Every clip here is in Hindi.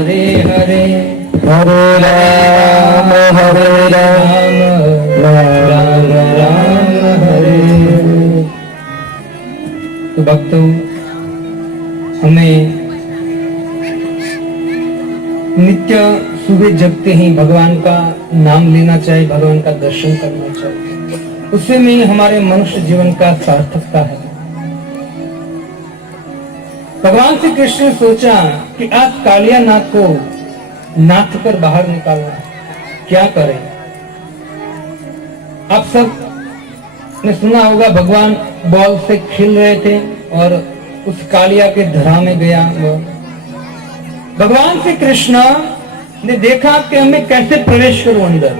हरे हरे हरे राम राम राम हरे। तो भक्तों, हमें नित्य सुबह जगते ही भगवान का नाम लेना चाहिए, भगवान का दर्शन करना चाहिए। उससे में ही हमारे मनुष्य जीवन का सार्थकता है। भगवान श्री कृष्ण ने सोचा कि आज कालिया नाग को नाथ कर बाहर निकालना है, क्या करें। आप सब ने सुना होगा, भगवान बॉल से खेल रहे थे और उस कालिया के धरा में गया। भगवान श्री कृष्ण ने देखा कि हमें कैसे प्रवेश करूं अंदर,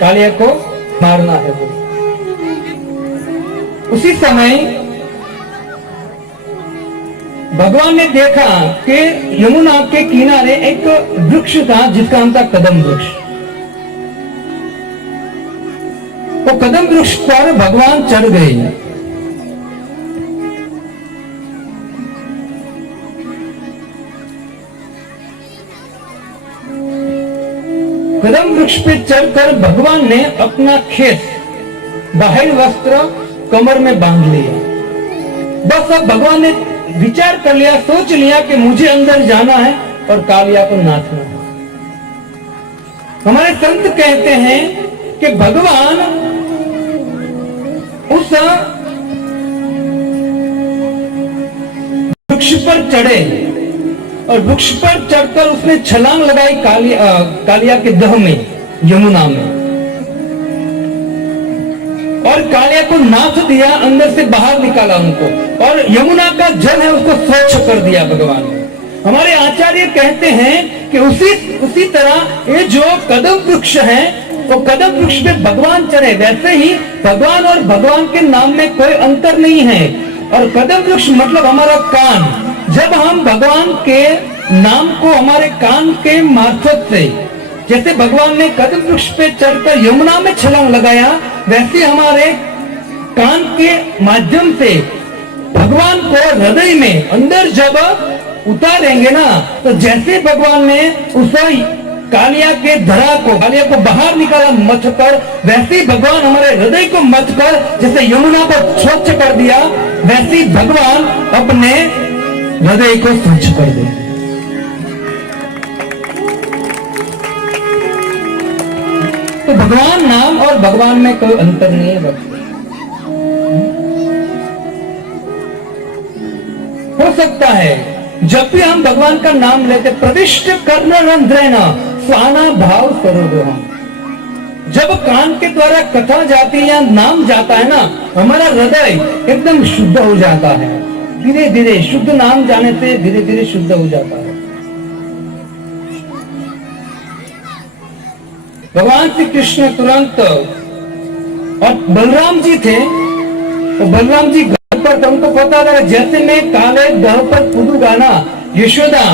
कालिया को मारना है वो। उसी समय भगवान ने देखा कि यमुना के किनारे एक वृक्ष था जिसका नाम था कदम वृक्ष। वो कदम वृक्ष पर भगवान चढ़ गए। कदम वृक्ष पे चढ़कर भगवान ने अपना खेस, बाहरी वस्त्र कमर में बांध लिया। बस अब भगवान ने विचार कर लिया, सोच लिया कि मुझे अंदर जाना है और कालिया को नाचना है। हमारे संत कहते हैं कि भगवान उस वृक्ष पर चढ़े और वृक्ष पर चढ़कर उसने छलांग लगाई कालिया के दह में, यमुना में, और कालिया को नाथ दिया, अंदर से बाहर निकाला उनको, और यमुना का जल है उसको स्वच्छ कर दिया भगवान ने। हमारे आचार्य कहते हैं कि उसी तरह ये जो कदम वृक्ष है, वो कदम वृक्ष पे भगवान चढ़े, वैसे ही भगवान और भगवान के नाम में कोई अंतर नहीं है। और कदम वृक्ष मतलब हमारा कान। जब हम भगवान के नाम को हमारे कान के मार्फत से, जैसे भगवान ने कदम वृक्ष पे चढ़कर यमुना में छलांग लगाया, वैसे हमारे कान के माध्यम से भगवान को हृदय में अंदर जब उतारेंगे ना, तो जैसे भगवान ने उस कालिया के धरा को, कालिया को बाहर निकाला मथ कर, वैसे ही भगवान हमारे हृदय को मथ कर, जैसे यमुना को स्वच्छ कर दिया, वैसे ही भगवान अपने हृदय को स्वच्छ कर दे। तो भगवान नाम और भगवान में कोई अंतर नहीं है भक्ति। हो सकता है जब भी हम भगवान का नाम लेते, प्रतिष्ठ कर्णरंध्रेण स्वाना भाव करोगे हम। जब कान के द्वारा कथा जाती है या नाम जाता है ना, हमारा हृदय एकदम शुद्ध हो जाता है। धीरे धीरे शुद्ध नाम जाने से धीरे धीरे शुद्ध हो जाता है। भगवान श्री कृष्ण तुरंत, और बलराम जी थे, तो बलराम जी घर पर, तुमको पता था जैसे मैं काले दह पर कूदूंगा ना, यशोदा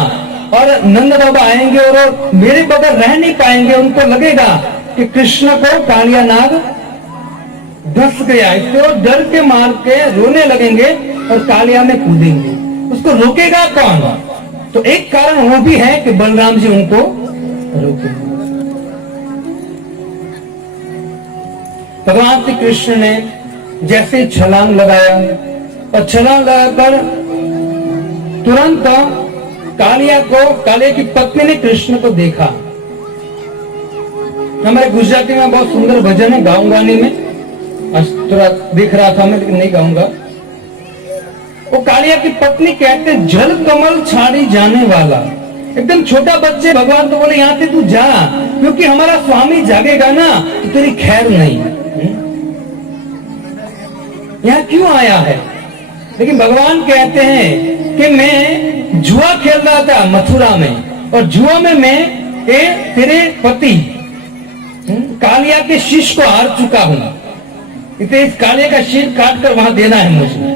और नंद बाबा आएंगे और मेरे बगैर रह नहीं पाएंगे। उनको लगेगा कि कृष्ण को कालिया नाग धस गया, इससे वो डर के मार के रोने लगेंगे और कालिया में कूदेंगे। उसको रोकेगा कौन? तो एक कारण वो भी है कि बलराम जी उनको रोकेंगे। भगवान श्री कृष्ण ने जैसे छलांग लगाया और छलांग लगाकर तुरंत कालिया की पत्नी ने कृष्ण को देखा। हमारे गुजराती में बहुत सुंदर भजन है, गाऊंगा नहीं मैं, थोड़ा देख रहा था मैं लेकिन नहीं गाऊंगा। वो कालिया की पत्नी कहते, जल कमल छाड़ी जाने वाला। एकदम छोटा बच्चे, भगवान तो बोले यहाँ से तू जा, क्योंकि हमारा स्वामी जागेगा ना तो तेरी खैर नहीं। यहाँ क्यों आया है? लेकिन भगवान कहते हैं कि मैं जुआ खेल रहा था मथुरा में, और जुआ में मैं तेरे पति कालिया के शीश को हार चुका हूं, इसे इस कालिया का शीश काट कर वहां देना है मुझे।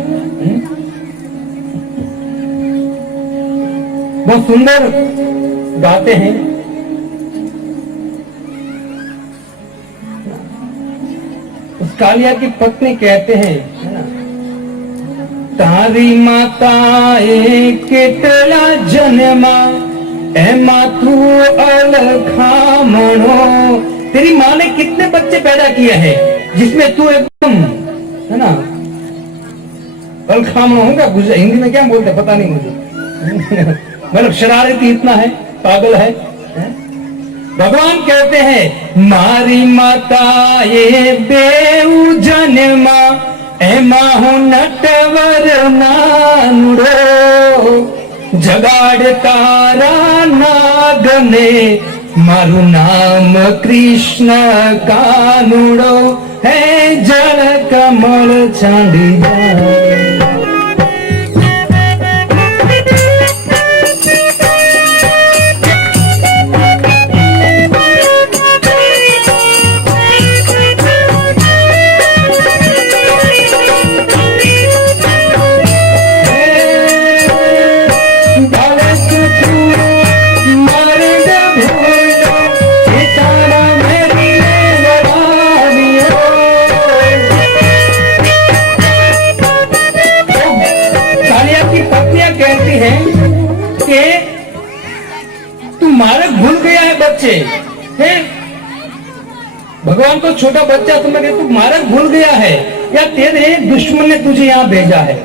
बहुत सुंदर गाते हैं। उस कालिया की पत्नी कहते हैं, है ना, तारी माता केटला जन्मा माथू अलखामणो, तेरी माँ ने कितने बच्चे पैदा किए हैं जिसमें तू एकदम है ना अलखामणो होगा, हिंदी में क्या बोलते पता नहीं मुझे मतलब शरारती इतना है, पागल है? भगवान कहते हैं मारी माता ये बेऊ जन्मा एमा हूं नटवर नानुड़ो, जगाड़ तारा नागने मारू नाम कृष्ण कानुड़ो, है जल कमल चांदी जाए। मार्ग भूल गया है बच्चे है, भगवान को छोटा बच्चा तुम्हें कहते तू मार्ग भूल गया है या तेरे दुश्मन ने तुझे यहाँ भेजा है।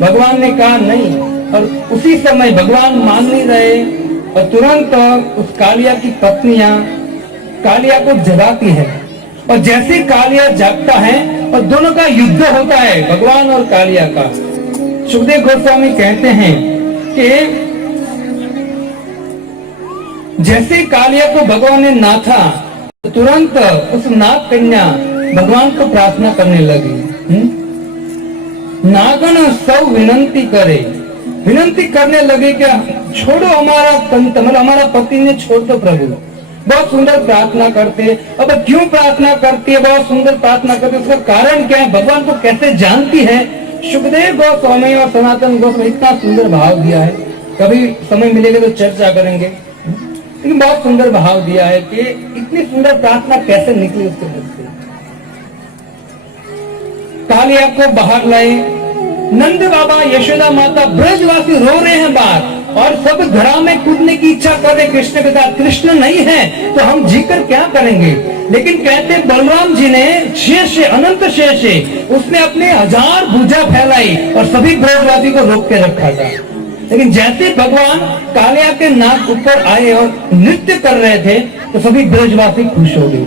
भगवान ने कहा नहीं, और उसी समय भगवान मान नहीं रहे और तुरंत उस कालिया की पत्नियां कालिया को जगाती है, और जैसे कालिया जागता है और दोनों का युद्ध होता है, भगवान और कालिया का। सुखदेव गोस्वामी कहते हैं कि जैसे कालिया को भगवान ने नाथा, तो तुरंत उस नाग कन्या भगवान को प्रार्थना करने लगी। नागन सब विनंती करे, विनंती करने लगे क्या छोड़ो हमारा तंत, मतलब हमारा पति ने छोड़ दो प्रभु। बहुत सुंदर प्रार्थना करते, अब क्यों प्रार्थना करती है, बहुत सुंदर प्रार्थना करते, उसका कारण क्या है, भगवान को कैसे जानती है। सुखदेव गोस्वामी और सनातन गोस्वामी इतना सुंदर भाव दिया है, कभी समय मिलेगा तो चर्चा करेंगे, लेकिन बहुत सुंदर भाव दिया है कि इतनी सुंदर प्रार्थना कैसे निकली उसके मुख से। कालिया को बाहर लाए, नंद बाबा यशोदा माता ब्रजवासी रो रहे हैं बाहर और सब घड़ा में कूदने की इच्छा कर रहे कृष्ण के साथ। कृष्ण नहीं है तो हम जीकर क्या करेंगे, लेकिन कहते बलराम जी ने शेष अनंत शेष उसने अपने 1000 भुजा फैलाई और सभी ब्रजवासी को रोक के रखा था। लेकिन जैसे भगवान कालिया के नाक ऊपर आए और नृत्य कर रहे थे तो सभी ब्रजवासी खुश हो गए।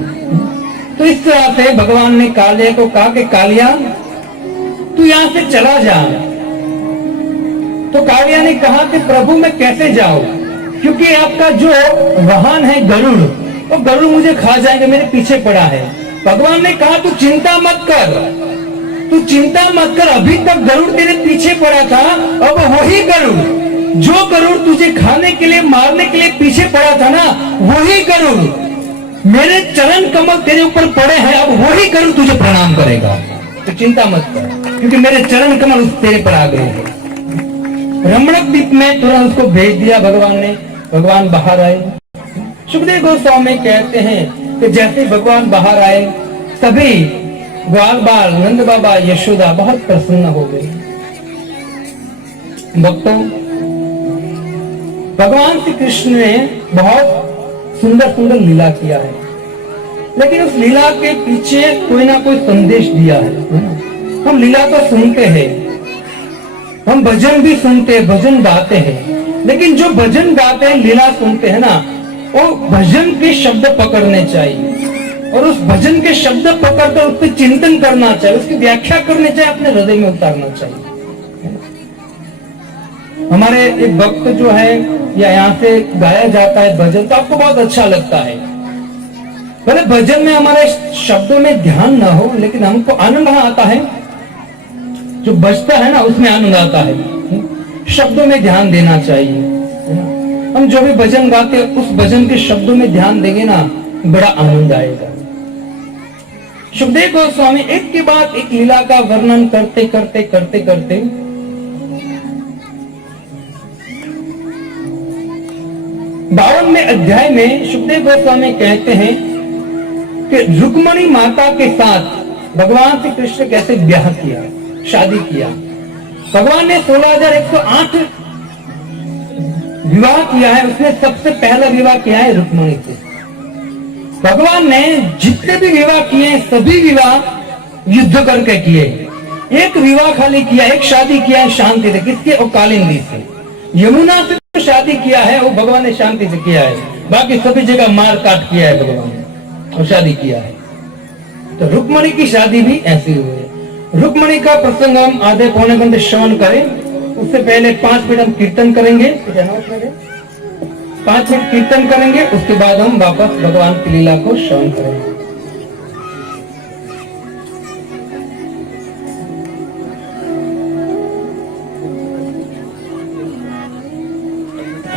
तो इस तरह से भगवान ने कालिया को कहा कि कालिया तू यहाँ से चला जा। तो कालिया ने कहा कि प्रभु मैं कैसे जाऊं, क्योंकि आपका जो वाहन है गरुड़, वो गरुड़ मुझे खा जाएंगे, मेरे पीछे पड़ा है। भगवान ने कहा तू चिंता मत कर, तू चिंता मत कर, अभी तक गरुड़ तेरे पीछे पड़ा था, अब वही गरुड़ जो गरुड़ तुझे खाने के लिए मारने के लिए पीछे पड़ा था ना, वही गरुड़ मेरे चरण कमल तेरे ऊपर पड़े हैं, अब वही गरुड़ तुझे प्रणाम करेगा। तो चिंता मत कर, क्योंकि मेरे चरण कमल उस तेरे पर आ गए हैं। रमणक द्वीप में तुरंत उसको भेज दिया भगवान ने। भगवान बाहर आए। सुखदेव गोस्वामी कहते हैं कि जैसे भगवान बाहर आए सभी ग्वाल बाल नंद बाबा यशोदा बहुत प्रसन्न हो गए। भक्तों, भगवान श्री कृष्ण ने बहुत सुंदर सुंदर लीला किया है, लेकिन उस लीला के पीछे कोई ना कोई संदेश दिया है। हम लीला तो सुनते हैं, हम भजन भी सुनते हैं, भजन गाते हैं, लेकिन जो भजन गाते हैं लीला सुनते हैं ना, वो भजन के शब्द पकड़ने चाहिए और उस भजन के शब्द पकड़कर उस पर चिंतन करना चाहिए, उसकी व्याख्या करनी चाहिए, अपने हृदय में उतारना चाहिए। हमारे एक भक्त जो है या यहाँ से गाया जाता है भजन, तो आपको बहुत अच्छा लगता है। भले भजन में हमारे शब्दों में ध्यान ना हो, लेकिन हमको आनंद आता है, जो बजता है ना उसमें आनंद आता है। शब्दों में ध्यान देना चाहिए। हम जो भी भजन गाते हैं उस भजन के शब्दों में ध्यान देंगे ना, बड़ा आनंद आएगा। सुखदेव गोस्वामी एक के बाद एक लीला का वर्णन करते करते करते करते 52वें अध्याय में सुखदेव गोस्वामी कहते हैं कि रुक्मणी माता के साथ भगवान श्री कृष्ण कैसे ब्याह किया, शादी किया। भगवान ने 16,108 विवाह किया है, उसने सबसे पहला विवाह किया है रुक्मिणी से। भगवान ने जितने भी विवाह किए हैं सभी विवाह युद्ध करके किए। एक विवाह खाली किया, एक शादी किया है शांति से, किसके? और कालिंदी से। यमुना से जो शादी किया है वो भगवान ने शांति से किया है, बाकी सभी जगह मार काट किया है भगवान ने और शादी किया है। तो रुक्मिणी की शादी भी ऐसी हुई है। रुक्मिणी का प्रसंग हम आधे पौने घंटे श्रवण करें, उससे पहले 5 मिनट हम कीर्तन करेंगे। 5 मिनट कीर्तन करेंगे, उसके बाद हम वापस भगवान की लीला को श्रवण करेंगे।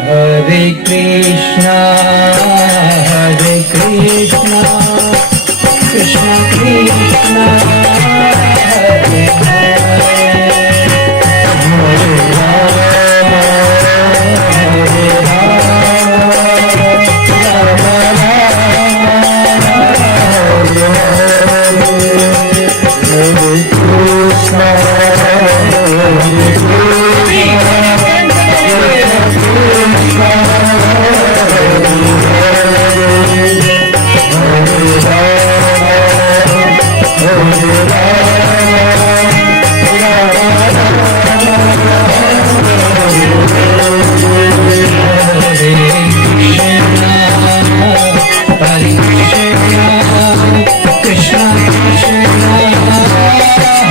हरे कृष्णा कृष्ण कृष्णा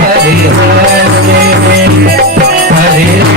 हरे हरे,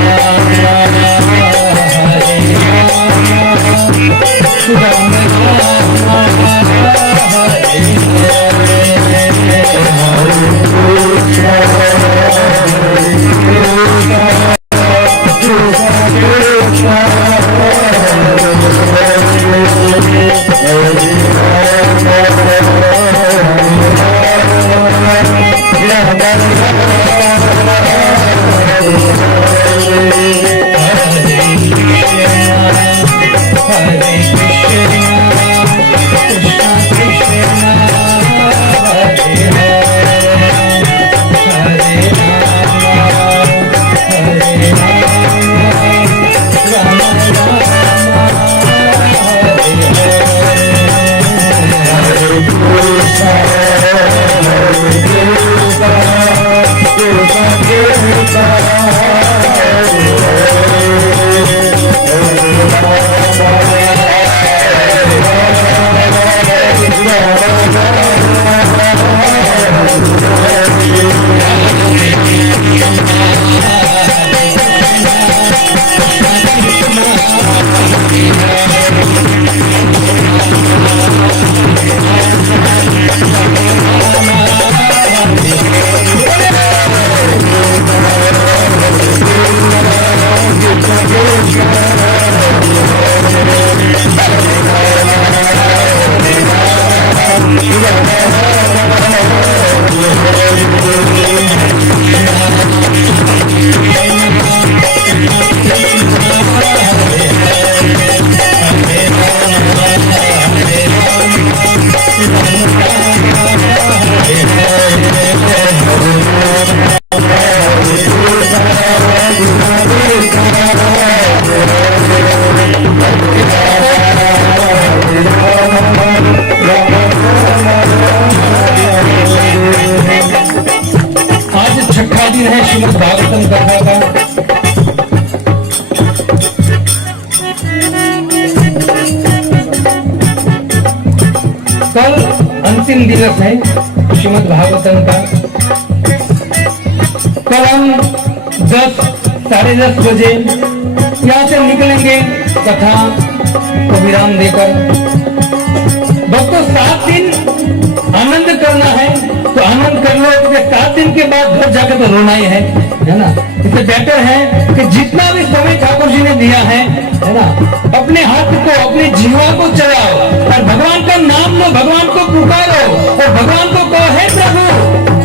कल अंतिम दिवस है श्रीमद् भागवतम का। कल हम 10 साढ़े 10 बजे यहाँ से निकलेंगे कथा को विराम देकर। भक्तों 7 दिन आनंद करना है तो आनंद कर लो, क्योंकि 7 दिन के बाद घर जाकर तो रोना ही है ना। इससे बेटर है कि जितना भी समय ठाकुर जी ने दिया है ना, अपने हाथ को अपने जीवा को चलाओ और भगवान का नाम लो, भगवान को पुकारो और भगवान को कहो हे प्रभु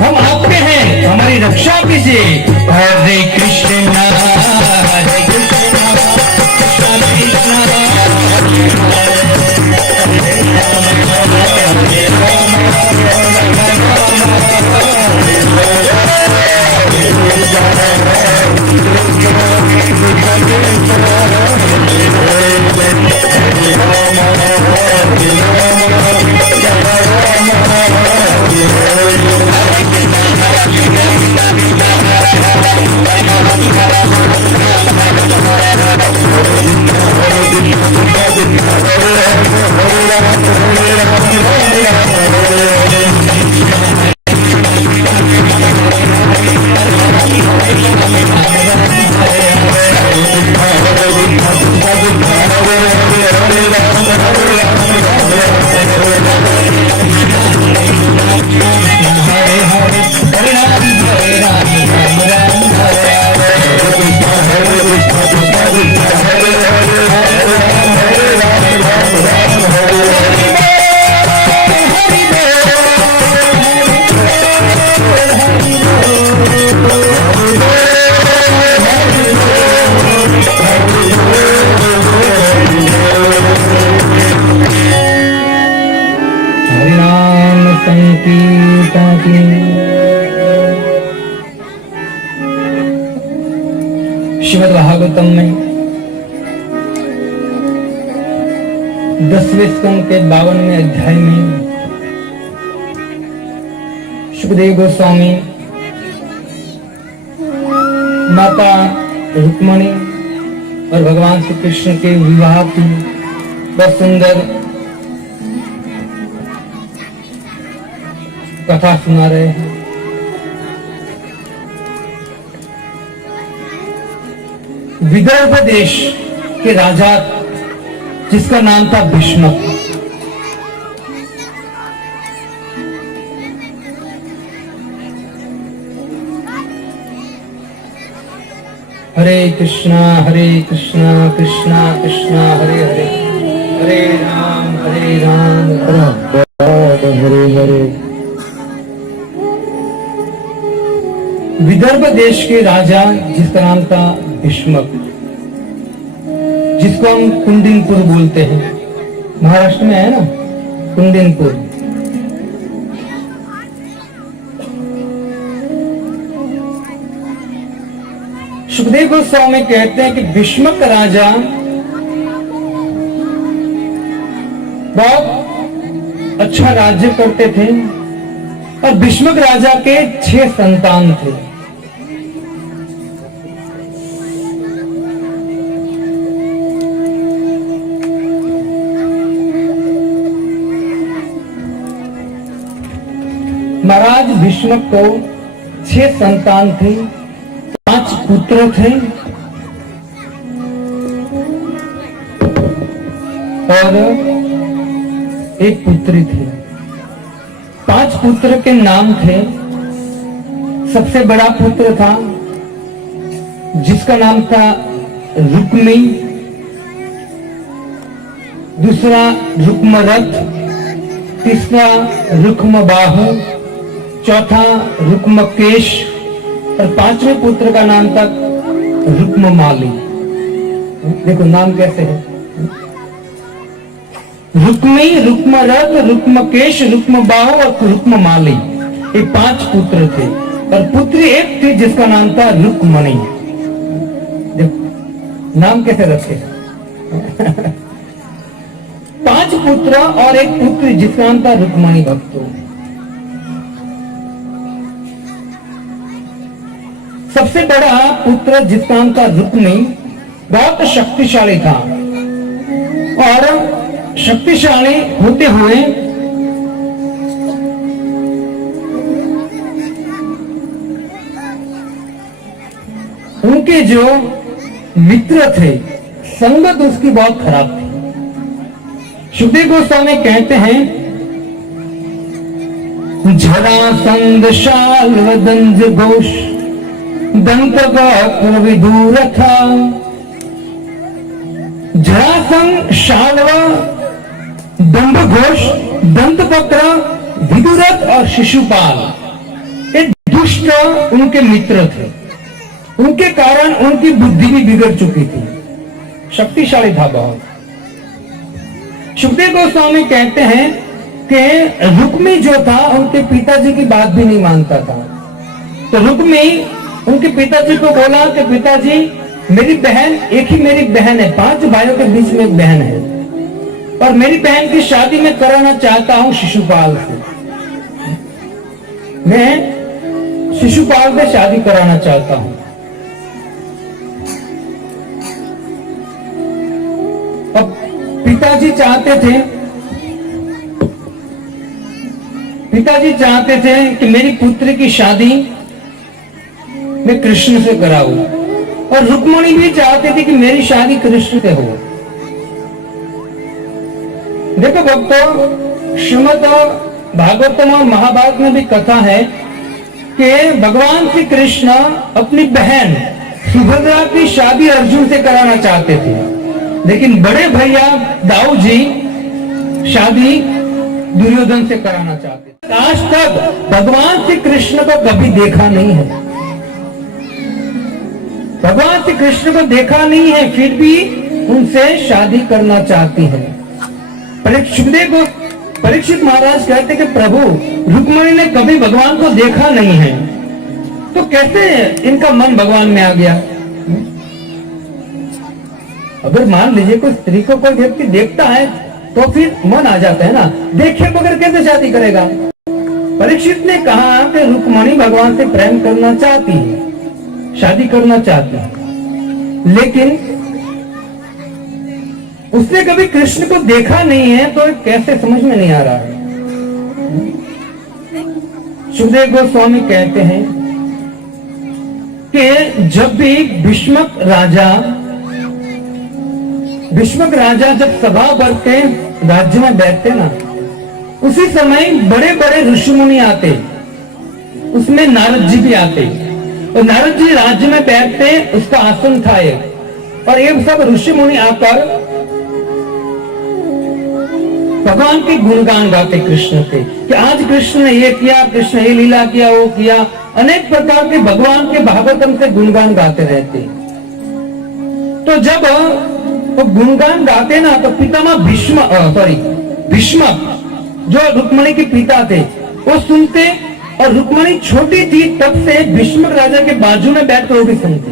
हम आपके हैं, हमारी रक्षा कीजिए। हरे कृष्णा हरे कृष्णा कृष्णा कृष्णा हरे हरे। भागवतम में 10वें स्कंद के 52वें अध्याय में सुखदेव गोस्वामी माता रुक्मणी और भगवान श्री कृष्ण के विवाह की बहुत सुंदर कथा सुना रहे हैं। विदर्भ देश के राजा जिसका नाम था भीष्मक, हरे कृष्णा कृष्णा कृष्णा हरे हरे, हरे राम राम हरे हरे। विदर्भ देश के राजा जिसका नाम था भीष्मक, जिसको हम कुंडिनपुर बोलते हैं, महाराष्ट्र में है ना कुंडिनपुर। सुखदेव गोस्वामी कहते हैं कि भीष्मक राजा बहुत अच्छा राज्य करते थे और भीष्मक राजा के 6 संतान थे। महाराज भीष्मक को 6 संतान थे, 5 पुत्र थे और 1 पुत्री थी। 5 पुत्र के नाम थे। सबसे बड़ा पुत्र था जिसका नाम था रुक्मी, दूसरा रुक्मरथ, तीसरा रुक्मबाहु, चौथा रुक्मकेश और 5वें पुत्र का नाम था रुक्ममाली। देखो नाम कैसे है, रुक्मी, रुक्मरथ, रुक्मकेश, रुक्मबाहु और रुक्ममाली, ये 5 पुत्र थे और पुत्री एक थी जिसका नाम था रुक्मणी। देखो नाम कैसे रखे 5 पुत्र और 1 पुत्री जिसका नाम था रुक्मणी। भक्तों सबसे बड़ा पुत्र जिसका नाम था रुक्मी बहुत शक्तिशाली था और शक्तिशाली होते हुए उनके जो मित्र थे संगत उसकी बहुत खराब थी। सुखदेव गोस्वामी कहते हैं जरासंध शाल्व दंज घोष दंत विदूर था। जरासंध, शाल्व, दंभ घोष, दंतपत्र, विदुरथ और शिशुपाल ये दुष्ट उनके मित्र थे। उनके कारण उनकी बुद्धि भी बिगड़ चुकी थी, शक्तिशाली था बहुत। सुखदेव गोस्वामी कहते हैं कि रुक्मी जो था उनके पिताजी की बात भी नहीं मानता था। तो रुक्मी उनके पिताजी को बोला कि पिताजी मेरी बहन, एक ही मेरी बहन है, 5 भाइयों के बीच में एक बहन है और मेरी बहन की शादी मैं कराना चाहता हूं शिशुपाल से। मैं शिशुपाल से शादी कराना चाहता हूं। अब पिताजी चाहते थे कि मेरी पुत्री की शादी मैं कृष्ण से कराऊं और रुक्मणी भी चाहते थे कि मेरी शादी कृष्ण से हो। देखो भक्तों, श्रीमद् भागवतम और महाभारत में भी कथा है कि भगवान श्री कृष्ण अपनी बहन सुभद्रा की शादी अर्जुन से कराना चाहते थे, लेकिन बड़े भैया दाऊ जी शादी दुर्योधन से कराना चाहते थे। आज तक भगवान श्री कृष्ण को कभी देखा नहीं है, भगवान श्री कृष्ण को देखा नहीं है, फिर भी उनसे शादी करना चाहती है। परीक्षित महाराज कहते कि प्रभु रुक्मणी ने कभी भगवान को देखा नहीं है, तो कैसे इनका मन भगवान में आ गया। अगर मान लीजिए कोई स्त्री को कोई व्यक्ति देखता है तो फिर मन आ जाता है ना, देखे बगैर कैसे शादी करेगा। परीक्षित ने कहा कि रुक्मणी भगवान से प्रेम करना चाहती है, शादी करना चाहती है, लेकिन उसने कभी कृष्ण को देखा नहीं है, तो कैसे समझ में नहीं आ रहा है। सुखदेव गोस्वामी कहते हैं कि जब भी भीष्मक राजा जब सभा भर के राज्य में बैठते ना, उसी समय बड़े बड़े ऋषि मुनि आते, उसमें नारद जी भी आते, और नारद जी राज्य में बैठते, उसका आसन था एक, और ये सब ऋषि मुनि आकर भगवान के गुणगान गाते कृष्ण के, कि आज कृष्ण ने ये किया, कृष्ण ये लीला किया, वो किया, अनेक प्रकार के भगवान के भागवतम से गुणगान गाते रहते। तो जब वो गुणगान गाते ना, तो पितामह भीष्मक जो रुक्मणी के पिता थे, वो सुनते, और रुक्मणी छोटी थी तब से भीष्मक राजा के बाजू में बैठकर वो भी सुनती।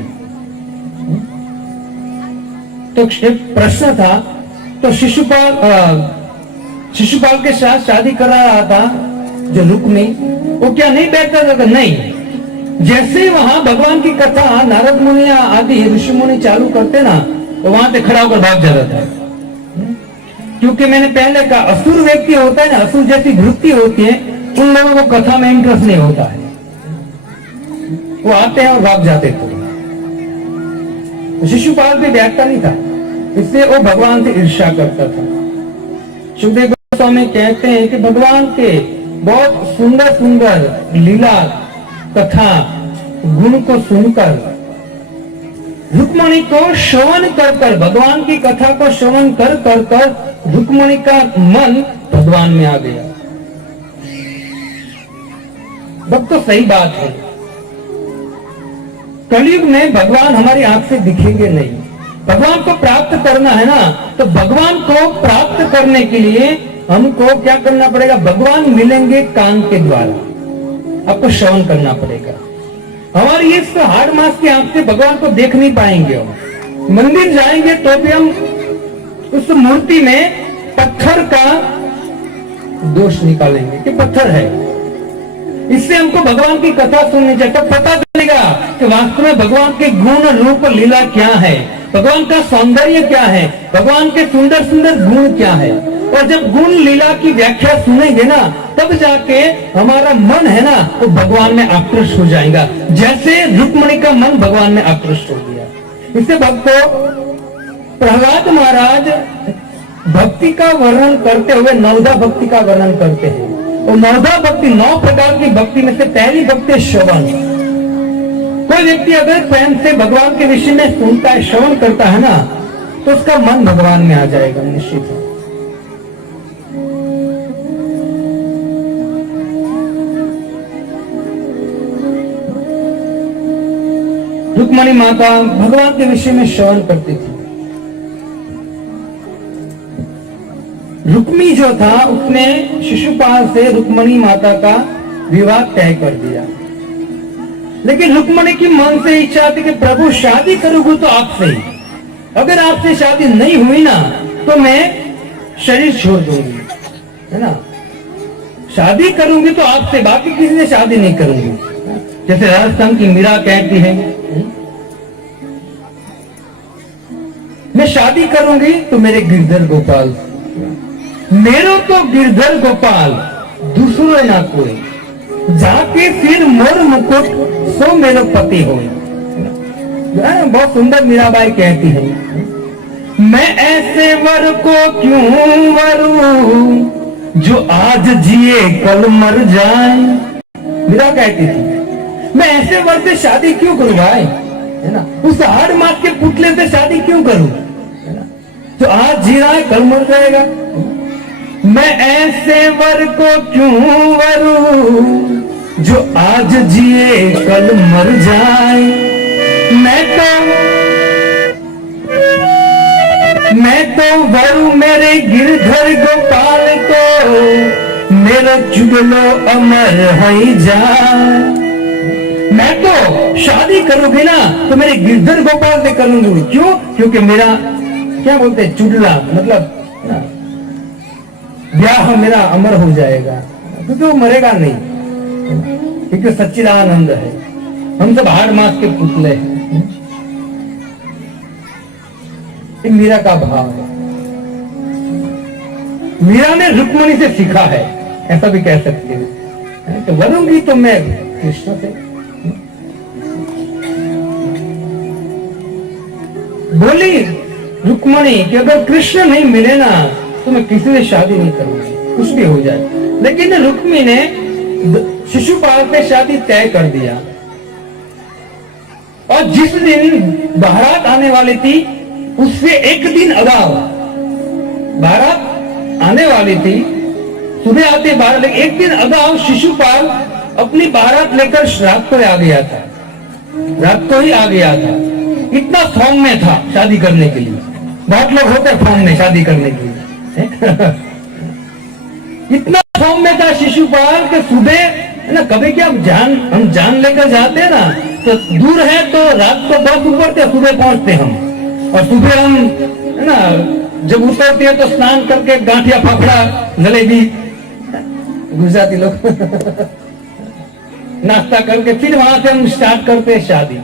तो एक प्रश्न था, तो शिशुपाल के साथ शादी करा रहा था जो रुक्मी, वो क्या नहीं बैठता था? नहीं, जैसे वहां भगवान की कथा नारद मुनि आदि ऋषि मुनि चालू करते ना, तो वहां से खड़ा होकर भाग जाता था। क्योंकि मैंने पहले कहा, असुर व्यक्ति होता है ना, असुर जैसी वृत्ति होती है, उन लोगों को कथा में इंटरेस्ट नहीं होता है, वो आते हैं और भाग जाते थे। शिशुपाल भी बैठता नहीं था, इससे वो भगवान से ईर्ष्या करता था। सुखदेव गोस्वामी कहते हैं कि भगवान के बहुत सुंदर सुंदर लीला कथा गुण को सुनकर, रुक्मणी को श्रवण कर, भगवान की कथा को श्रवण कर रुक्मणी का मन भगवान में आ गया। अब तो सही बात है, कलयुग में भगवान हमारी आंख से दिखेंगे नहीं। भगवान को प्राप्त करना है ना, तो भगवान को प्राप्त करने के लिए हमको क्या करना पड़ेगा? भगवान मिलेंगे कान के द्वारा, आपको श्रवण करना पड़ेगा। हमारी इस हाड़ मास की आंख से भगवान को देख नहीं पाएंगे। हम मंदिर जाएंगे तो भी हम उस मूर्ति में पत्थर का दोष निकालेंगे कि पत्थर है। इससे हमको भगवान की कथा सुननी चाहिए, तब पता चलेगा कि वास्तव में भगवान के गुण रूप लीला क्या है, भगवान का सौंदर्य क्या है, भगवान के सुंदर सुंदर गुण क्या है। और जब गुण लीला की व्याख्या सुनेंगे ना, तब जाके हमारा मन है ना, वो भगवान में आकृष्ट हो जाएगा, जैसे रुक्मणी का मन भगवान में आकृष्ट हो गया। इससे भक्तों, प्रहलाद महाराज भक्ति का वर्णन करते हुए नवधा भक्ति का वर्णन करते हैं। और नवधा भक्ति 9 प्रकार की भक्ति में से पहली भक्ति श्रवण। कोई व्यक्ति अगर प्रेम से भगवान के विषय में सुनता है, श्रवण करता है ना, तो उसका मन भगवान में आ जाएगा निश्चित है। रुक्मणी माता भगवान के विषय में श्रवण करती थी। रुक्मी जो था, उसने शिशुपाल से रुक्मणी माता का विवाह तय कर दिया। लेकिन रुक्मणी की मन से इच्छा थी कि प्रभु शादी करूंगी तो आपसे ही, अगर आपसे शादी नहीं हुई ना तो मैं शरीर छोड़ दूंगी, है ना। शादी करूंगी तो आपसे, बाकी किसी से शादी नहीं करूंगी। जैसे राजस्थान की मीरा कहती है, मैं शादी करूंगी तो मेरे गिरधर गोपाल, मेरो तो गिरधर गोपाल दूसरो ना कोई, जाके फिर मोर मुकुट सो मेरो पति हो। बहुत सुंदर मीराबाई कहती है, मैं ऐसे वर को क्यों वरूं जो आज जिए कल मर जाए। मीरा कहती थी, मैं ऐसे वर से शादी क्यों करूं भाई, है ना। उस हाड़ मास के पुतले से शादी क्यों करूं, है ना, तो आज जी रहा है कल मर जाएगा। मैं ऐसे वर को क्यों वरूं जो आज जिए कल मर जाए। मैं तो वरू मेरे गिरधर गोपाल को, मेरा चुगलो अमर है जाए। मैं तो शादी करूंगी ना तो मेरे गिरधर गोपाल से करूंगी। क्यों? क्योंकि मेरा क्या बोलते हैं, चुड़ला, मतलब ना, ब्याह मेरा अमर हो जाएगा, क्योंकि वो मरेगा नहीं, क्योंकि सच्चिदानंद है। हम सब हाड़ मास के पुतले हैं। ये मीरा का भाव है। मीरा ने रुक्मणी से सीखा है, ऐसा भी कह सकते हैं। तो वरूंगी तो मैं कृष्ण से। बोली रुक्मणी कि अगर कृष्ण नहीं मिले ना तो मैं किसी से शादी नहीं करूंगी, कुछ भी हो जाए। लेकिन रुक्मिणी ने शिशुपाल से शादी तय कर दिया, और जिस दिन बारात आने वाली थी उससे एक दिन अगाव बारात आने वाली थी, सुबह आते बारात, लेकिन एक दिन अगाव शिशुपाल अपनी बारात लेकर रात को आ गया था, रात को ही आ गया था। इतना फॉर्म में था शादी करने के लिए। बहुत लोग होते हैं फॉर्म में शादी करने के लिए। इतना फॉर्म में था शिशुपाल के सुबह है ना, कभी क्या हम जान लेकर जाते हैं ना, तो दूर है तो रात को बस उतरते, सुबह पहुंचते हम, और सुबह हम है ना जब उतरते हैं तो स्नान करके गांठिया फाफड़ा जलेबी, गुजराती लोग नाश्ता करके फिर वहां से हम स्टार्ट करते हैं शादी।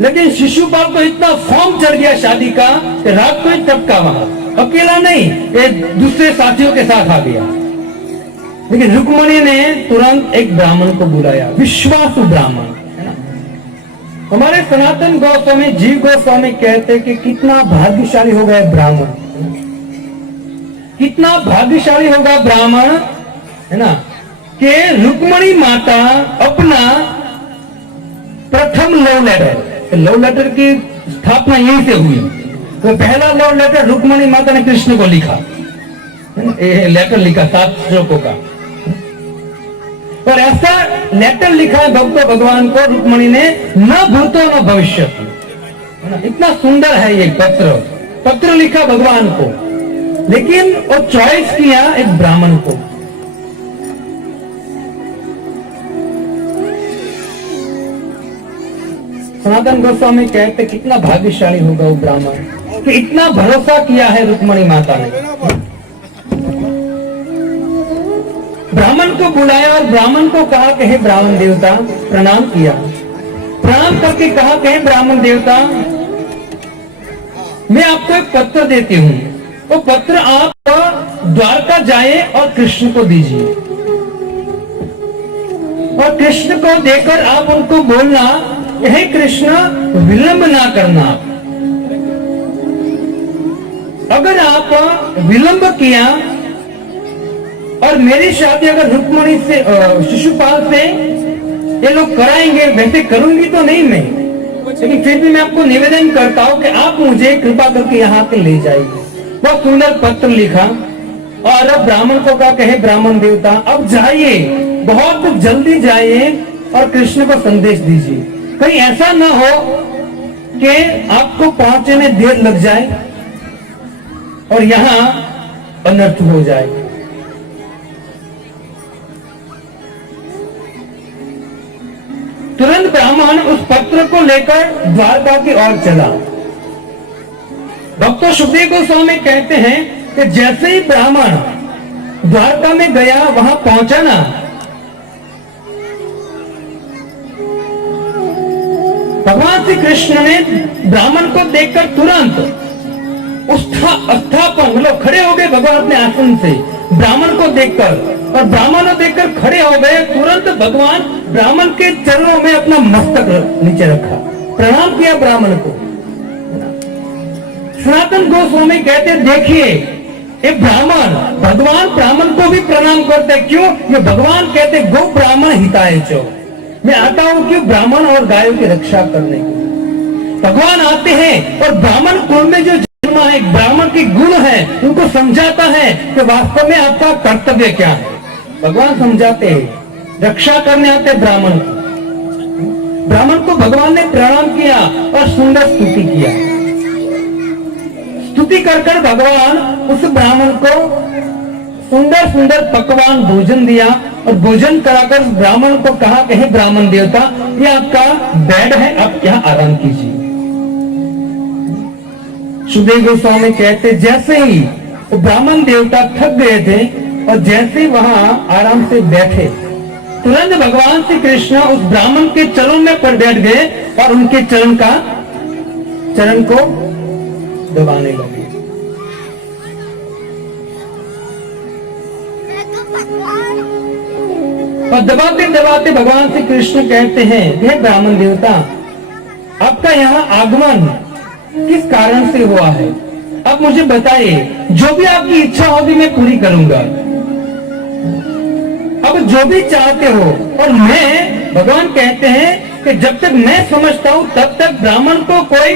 लेकिन शिशुपाल को इतना फॉर्म चढ़ गया शादी का कि रात को ही टपका वहां, अकेला नहीं, एक दूसरे साथियों के साथ आ गया। लेकिन रुक्मणी ने तुरंत एक ब्राह्मण को बुलाया, विश्वासु ब्राह्मण, है ना। हमारे सनातन गोस्वामी जीव गोस्वामी कहते कि कितना भाग्यशाली होगा ब्राह्मण, कितना भाग्यशाली होगा ब्राह्मण, है ना, कि रुक्मणी माता अपना प्रथम लव लेटर की स्थापना यहीं से हुई। तो पहला लव लेटर रुक्मणी माता ने कृष्ण को लिखा, लेटर लिखा 7 श्लोकों का, और ऐसा लेटर लिखा है भक्त भगवान को रुक्मणी ने, न भूतो न भविष्य। इतना सुंदर है ये पत्र लिखा भगवान को, लेकिन वो चॉइस किया एक ब्राह्मण को। सनातन गोस्वामी कहते कितना भाग्यशाली होगा वो ब्राह्मण कि इतना भरोसा किया है रुक्मणी माता ने। ब्राह्मण को बुलाया और ब्राह्मण को कहा कि हे ब्राह्मण देवता, प्रणाम किया, प्रणाम करके कहा कि हे ब्राह्मण देवता, मैं आपको एक पत्र देती हूँ, वो पत्र आप द्वारका जाए और कृष्ण को दीजिए, और कृष्ण को देकर आप उनको बोलना, हे कृष्ण विलंब ना करना। अगर आप विलंब किया और मेरी शादी अगर रुक्मणी से शिशुपाल से ये लोग कराएंगे, वैसे करूंगी तो नहीं मैं, लेकिन फिर भी मैं आपको निवेदन करता हूं कि आप मुझे कृपा करके यहाँ पे ले जाइए। बहुत सुंदर पत्र लिखा, और अब ब्राह्मण को कहा कि हे ब्राह्मण देवता, अब जाइए, बहुत जल्दी जाइए और कृष्ण को संदेश दीजिए, कहीं ऐसा ना हो कि आपको पहुंचने में देर लग जाए और यहां अनर्थ हो जाए। तुरंत ब्राह्मण उस पत्र को लेकर द्वारका की ओर चला। भक्त सुखदेव गोस्वामी कहते हैं कि जैसे ही ब्राह्मण द्वारका में गया, वहां पहुंचा ना, भगवान श्री कृष्ण ने ब्राह्मण को देखकर तुरंत स्थापन, मतलब खड़े हो गए भगवान अपने आसन से ब्राह्मण को देखकर, और ब्राह्मण को देखकर खड़े हो गए। तुरंत भगवान ब्राह्मण के चरणों में अपना मस्तक नीचे रखा, प्रणाम किया ब्राह्मण को। सनातन गोस्वामी कहते देखिए, एक ब्राह्मण, भगवान ब्राह्मण को भी प्रणाम करते, क्यों? ये भगवान कहते गो ब्राह्मण हिताय चो, मैं आता हूं क्यों? ब्राह्मण और गायों की रक्षा करने के लिए भगवान आते हैं, और ब्राह्मण कुल में जो जन्म है, ब्राह्मण के गुण है, उनको समझाता है कि वास्तव में आपका कर्तव्य क्या है। भगवान समझाते हैं, रक्षा करने आते ब्राह्मण को। ब्राह्मण को भगवान ने प्रणाम किया और सुंदर स्तुति किया। स्तुति कर भगवान उस ब्राह्मण को सुंदर सुंदर पकवान भोजन दिया, और भोजन कराकर ब्राह्मण को कहा कि हे ब्राह्मण देवता, ये आपका बेड है, आप यहाँ आराम कीजिए। सुखदेव गोस्वामी कहते जैसे ही वो ब्राह्मण देवता थक गए थे और जैसे ही वहां आराम से बैठे, तुरंत भगवान श्री कृष्ण उस ब्राह्मण के चरणों में पर बैठ गए और उनके चरण को दबाने लगे। और दबाते दबाते भगवान श्री कृष्ण कहते हैं, हे ब्राह्मण देवता, आपका यहाँ आगमन किस कारण से हुआ है? अब मुझे बताइए, जो भी आपकी इच्छा होगी मैं पूरी करूंगा। अब जो भी चाहते हो। और मैं, भगवान कहते हैं कि जब तक मैं समझता हूं तब तक ब्राह्मण को कोई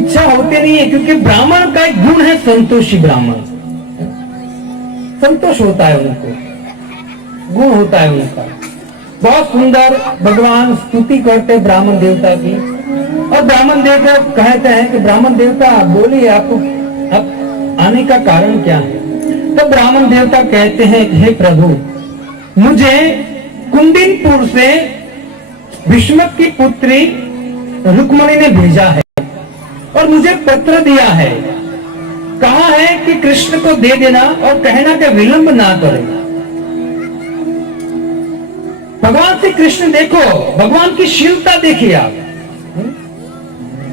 इच्छा होती नहीं है, क्योंकि ब्राह्मण का एक गुण है संतोषी ब्राह्मण। संतोष होता है उनको, गुण होता है उनका। बहुत सुंदर भगवान स्तुति करते ब्राह्मण देवता की। और ब्राह्मण देवता कहते हैं कि ब्राह्मण देवता बोलिए, आपको अब आने का कारण क्या है? तो ब्राह्मण देवता कहते हैं, हे प्रभु, मुझे कुंडिनपुर से भीष्मक की पुत्री रुक्मणी ने भेजा है और मुझे पत्र दिया है, कहा है कि कृष्ण को दे देना और कहना कि विलंब ना करे। भगवान श्री कृष्ण देखो, भगवान की शीलता देखिए आप।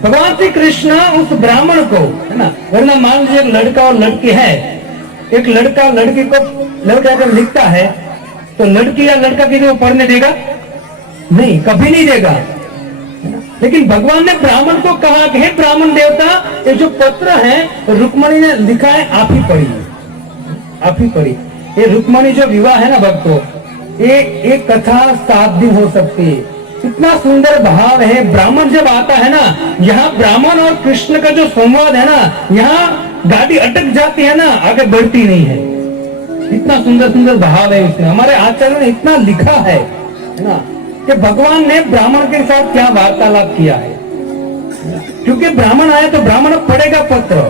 भगवान श्री कृष्ण उस ब्राह्मण को, है ना, वरना मान लीजिए एक लड़का और लड़की है, एक लड़का लड़की को लड़का अगर लिखता है तो लड़की या लड़का किसी को पढ़ने देगा? नहीं, कभी नहीं देगा। लेकिन भगवान ने ब्राह्मण को कहा कि हे ब्राह्मण देवता, ये जो पत्र है रुक्मणी ने लिखा है, आप ही पढ़िए, आप ही पढ़िए। ये रुक्मणी जो विवाह है ना भक्तों, ये एक कथा 7 दिन हो सकती है। इतना सुंदर भाव है। ब्राह्मण जब आता है ना, यहाँ ब्राह्मण और कृष्ण का जो संवाद है ना, यहाँ गाड़ी अटक जाती है ना, आगे बढ़ती नहीं है। इतना सुंदर सुंदर भाव है इसमें। हमारे आचार्य ने इतना लिखा है ना, कि भगवान ने ब्राह्मण के साथ क्या वार्तालाप किया है। क्योंकि ब्राह्मण आया तो ब्राह्मण पढ़ेगा पत्र,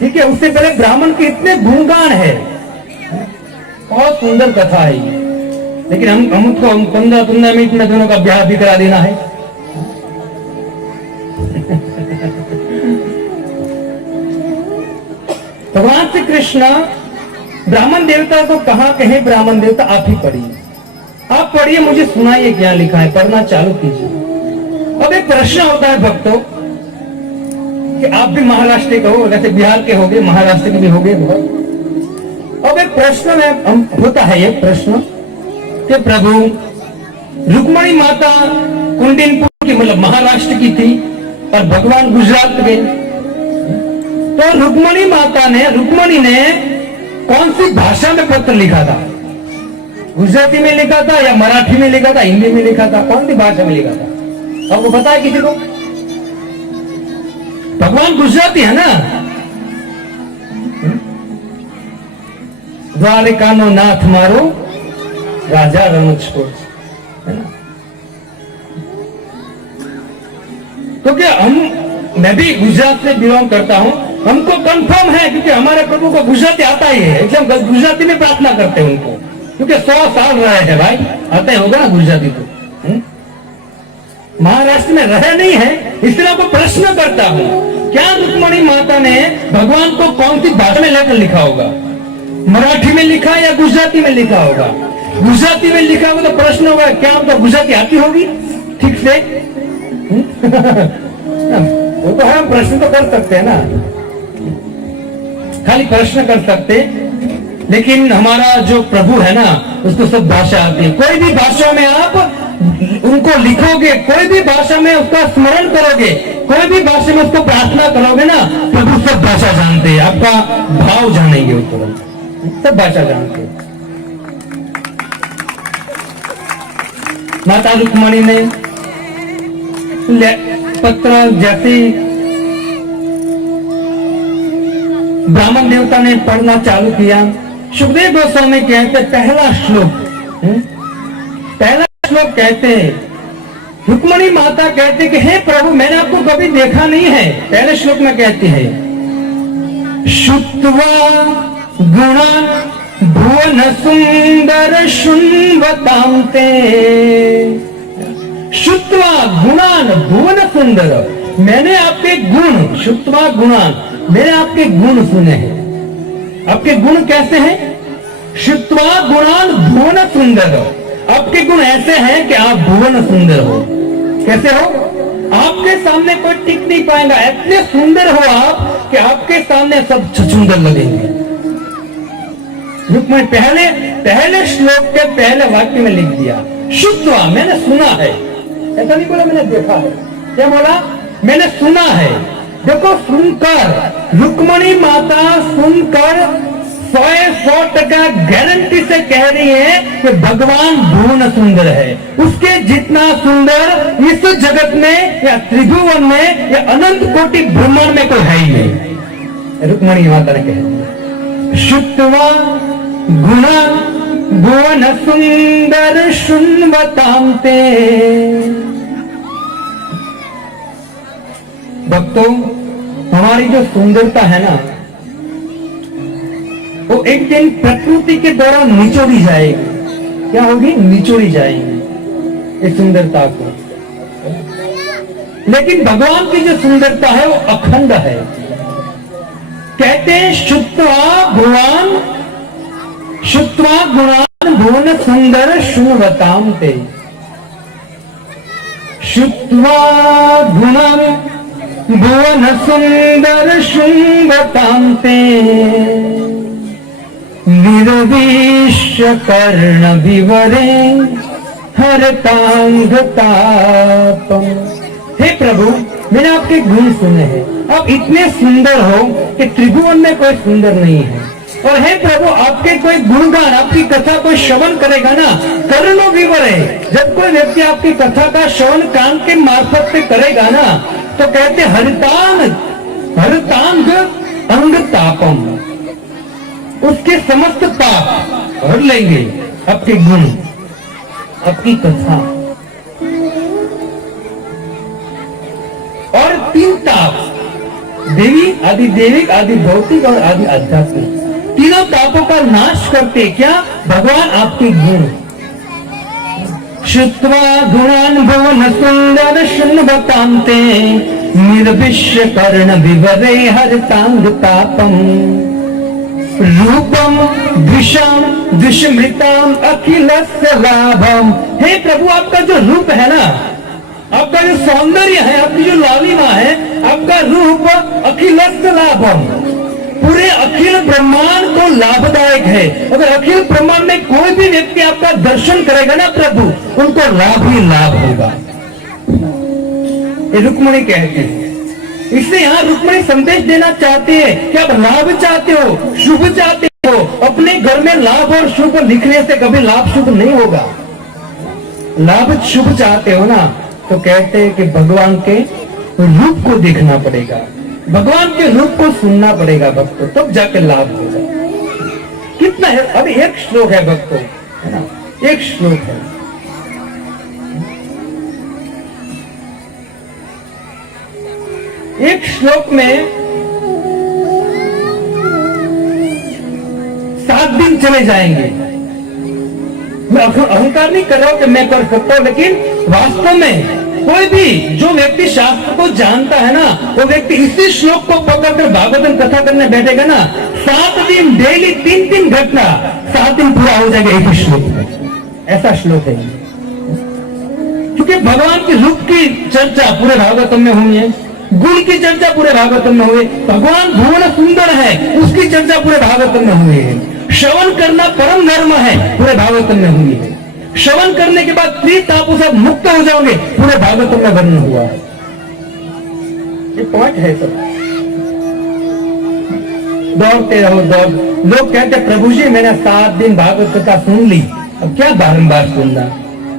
ठीक है, उससे पहले ब्राह्मण के इतने गुणगान है। बहुत सुंदर कथा है ये। लेकिन हमको 15 मिनट में दोनों का ब्याह भी करा देना है। भगवान श्री कृष्ण ब्राह्मण देवता को कहा कि हे ब्राह्मण देवता, आप ही पढ़िए, आप पढ़िए, मुझे सुनाइए क्या लिखा है, पढ़ना चालू कीजिए। अब एक प्रश्न होता है भक्तों कि आप भी महाराष्ट्र के हो, वैसे बिहार के होगे, महाराष्ट्र के भी होगे बहुत। अब एक प्रश्न होता है, ये प्रश्न कि प्रभु, रुक्मणी माता कुंडिनपुर की, मतलब महाराष्ट्र की थी और भगवान गुजरात के। तो रुक्मणी ने कौन सी भाषा में पत्र लिखा था? गुजराती में लिखा था या मराठी में लिखा था, हिंदी में लिखा था, कौन सी भाषा में लिखा था? आपको पता है किसी को? भगवान गुजराती है ना। द्वारिका नो नाथ मारो राजा रमचकोट, है ना। क्योंकि मैं भी गुजरात से बिलोंग करता हूं, हमको कंफर्म है, क्योंकि हमारे प्रभु को गुजराती आता ही है। एकदम गुजराती में प्रार्थना करते हैं उनको, क्योंकि 100 साल रहे हैं भाई, आता ही होगा ना गुजराती तो। महाराष्ट्र में रहे नहीं है, इसलिए आपको प्रश्न करता हूं, क्या रुक्मणी माता ने भगवान को कौन सी भाषा में लेकर लिखा होगा? मराठी में लिखा या गुजराती में लिखा होगा? गुजराती में लिखा होगा तो प्रश्न होगा, क्या आपको गुजराती आती होगी ठीक से? वो तो हम प्रश्न तो कर सकते हैं ना, खाली प्रश्न कर सकते, लेकिन हमारा जो प्रभु है ना, उसको सब भाषा आती है। कोई भी भाषा में आप उनको लिखोगे, कोई भी भाषा में उसका स्मरण करोगे, कोई भी भाषा में उसको प्रार्थना करोगे ना, प्रभु सब भाषा जानते हैं, आपका भाव जानेंगे, वो तुरंत सब भाषा जानते हैं। माता रुक्मणी ने पत्र जैसे ब्राह्मण देवता ने पढ़ना चालू किया, सुखदेव गोस्वामी कहते पहला श्लोक कहते हैं, रुक्मणी माता कहते कि हे प्रभु, मैंने आपको कभी देखा नहीं है। पहले श्लोक में कहती है, शुत्वा गुणान भुवन सुंदर शुण्वतां ते। शुत्वा गुणान भुवन सुंदर, मैंने आपके गुण, शुत्वा गुणान मैंने आपके गुण सुने हैं। आपके गुण कैसे हैं? शुत्वा गुणान भुवन सुंदर। आपके गुण ऐसे हैं कि आप भुवन सुंदर हो। कैसे हो? आपके सामने कोई टिक नहीं पाएगा, इतने सुंदर हो आप कि आपके सामने सब छछुंदर लगेंगे। रुक्मिणी पहले श्लोक के पहले वाक्य में लिख दिया शुत्वा, मैंने सुना है। ऐसा नहीं बोला मैंने देखा है, क्या बोला? मैंने सुना है। देखो, सुनकर रुक्मिणी माता सुनकर 100% गारंटी से कह रही है कि भगवान भुवन सुंदर है। उसके जितना सुंदर इस जगत में या त्रिभुवन में या अनंत कोटि ब्रह्मांड में कोई है ही नहीं। रुक्मिणी माता ने कह दिया शुत्वा गुणा भुवन सुंदर शुन्वतां ते। भक्तों, हमारी जो सुंदरता है ना, वो एक दिन प्रकृति के द्वारा निचोड़ी जाएगी। क्या होगी? निचोड़ी जाएगी इस सुंदरता को। लेकिन भगवान की जो सुंदरता है वो अखंड है। कहते हैं शुत्वा गुणान भुवन सुंदर शुन्वतां ते। शुत्वा गुणान भुवन सुंदर शुन्वतां ते निर्विश्य कर्ण विवरे हरतांग तापम। हे प्रभु, मैंने आपके गुण सुने हैं। आप इतने सुंदर हो कि त्रिभुवन में कोई सुंदर नहीं है। और हे प्रभु, आपके कोई गुणगान, आपकी कथा कोई श्रवण करेगा ना, कर्णो विवरे, जब कोई व्यक्ति आपकी कथा का श्रवण कान के मार्फत से करेगा ना, तो कहते हरतांग अंग तापम, उसके समस्त पाप हर लेंगे आपके गुण, आपकी कथा। और 3 ताप, देवी, आदि देविक, आदि भौतिक और आदि आध्यात्मिक, तीनों तापों का नाश करते क्या? भगवान आपके गुण। शुत्वा गुणान भुवन सुंदर शुन्वतां ते निर्विश्य कर्ण विवरे हरतांग तापम रूपम द्विषाम द्विषमृताम अखिलस्य लाभम। हे प्रभु, आपका जो रूप है ना, आपका जो सौंदर्य है, आपकी जो लालिमा है, आपका रूप अखिलस्य लाभम, पूरे अखिल ब्रह्मांड को लाभदायक है। अगर अखिल ब्रह्मांड में कोई भी व्यक्ति आपका दर्शन करेगा ना प्रभु, उनको लाभ ही लाभ होगा। ये रुक्मिणी कहते हैं। इसलिए यहाँ रुक्मिणी संदेश देना चाहते हैं कि आप लाभ चाहते हो, शुभ चाहते हो। अपने घर में लाभ और शुभ लिखने से कभी लाभ शुभ नहीं होगा। लाभ शुभ चाहते हो ना, तो कहते हैं कि भगवान के रूप को देखना पड़ेगा, भगवान के रूप को सुनना पड़ेगा भक्तों, तब जाके लाभ होगा। कितना है? अभी एक श्लोक है भक्तों, है ना, एक श्लोक है। एक श्लोक में 7 दिन चले जाएंगे। मैं अहंकार नहीं कर रहा हूं कि मैं कर सकता हूं, लेकिन वास्तव में कोई भी जो व्यक्ति शास्त्र को जानता है ना, वो व्यक्ति इसी श्लोक को पकड़कर भागवतम कथा करने बैठेगा ना, 7 दिन डेली 3-3 घटना, 7 दिन पूरा हो जाएगा एक ही श्लोक में। ऐसा श्लोक है, क्योंकि भगवान के रूप की चर्चा पूरे भागवतम में हुई है, गुण की चर्चा पूरे भागवतम में हुई, भगवान भुवन सुंदर है उसकी चर्चा पूरे भागवतम में हुई है, श्रवण करना परम धर्म है पूरे भागवतम में हुई है, श्रवण करने के बाद त्रितापों से मुक्त हो जाओगे पूरे भागवतम में वर्णन हुआ है। ये पॉइंट है सब। दौड़ते रहो लोग कहते प्रभु जी मैंने 7 दिन भागवत कथा सुन ली, अब क्या बारंबार सुनना,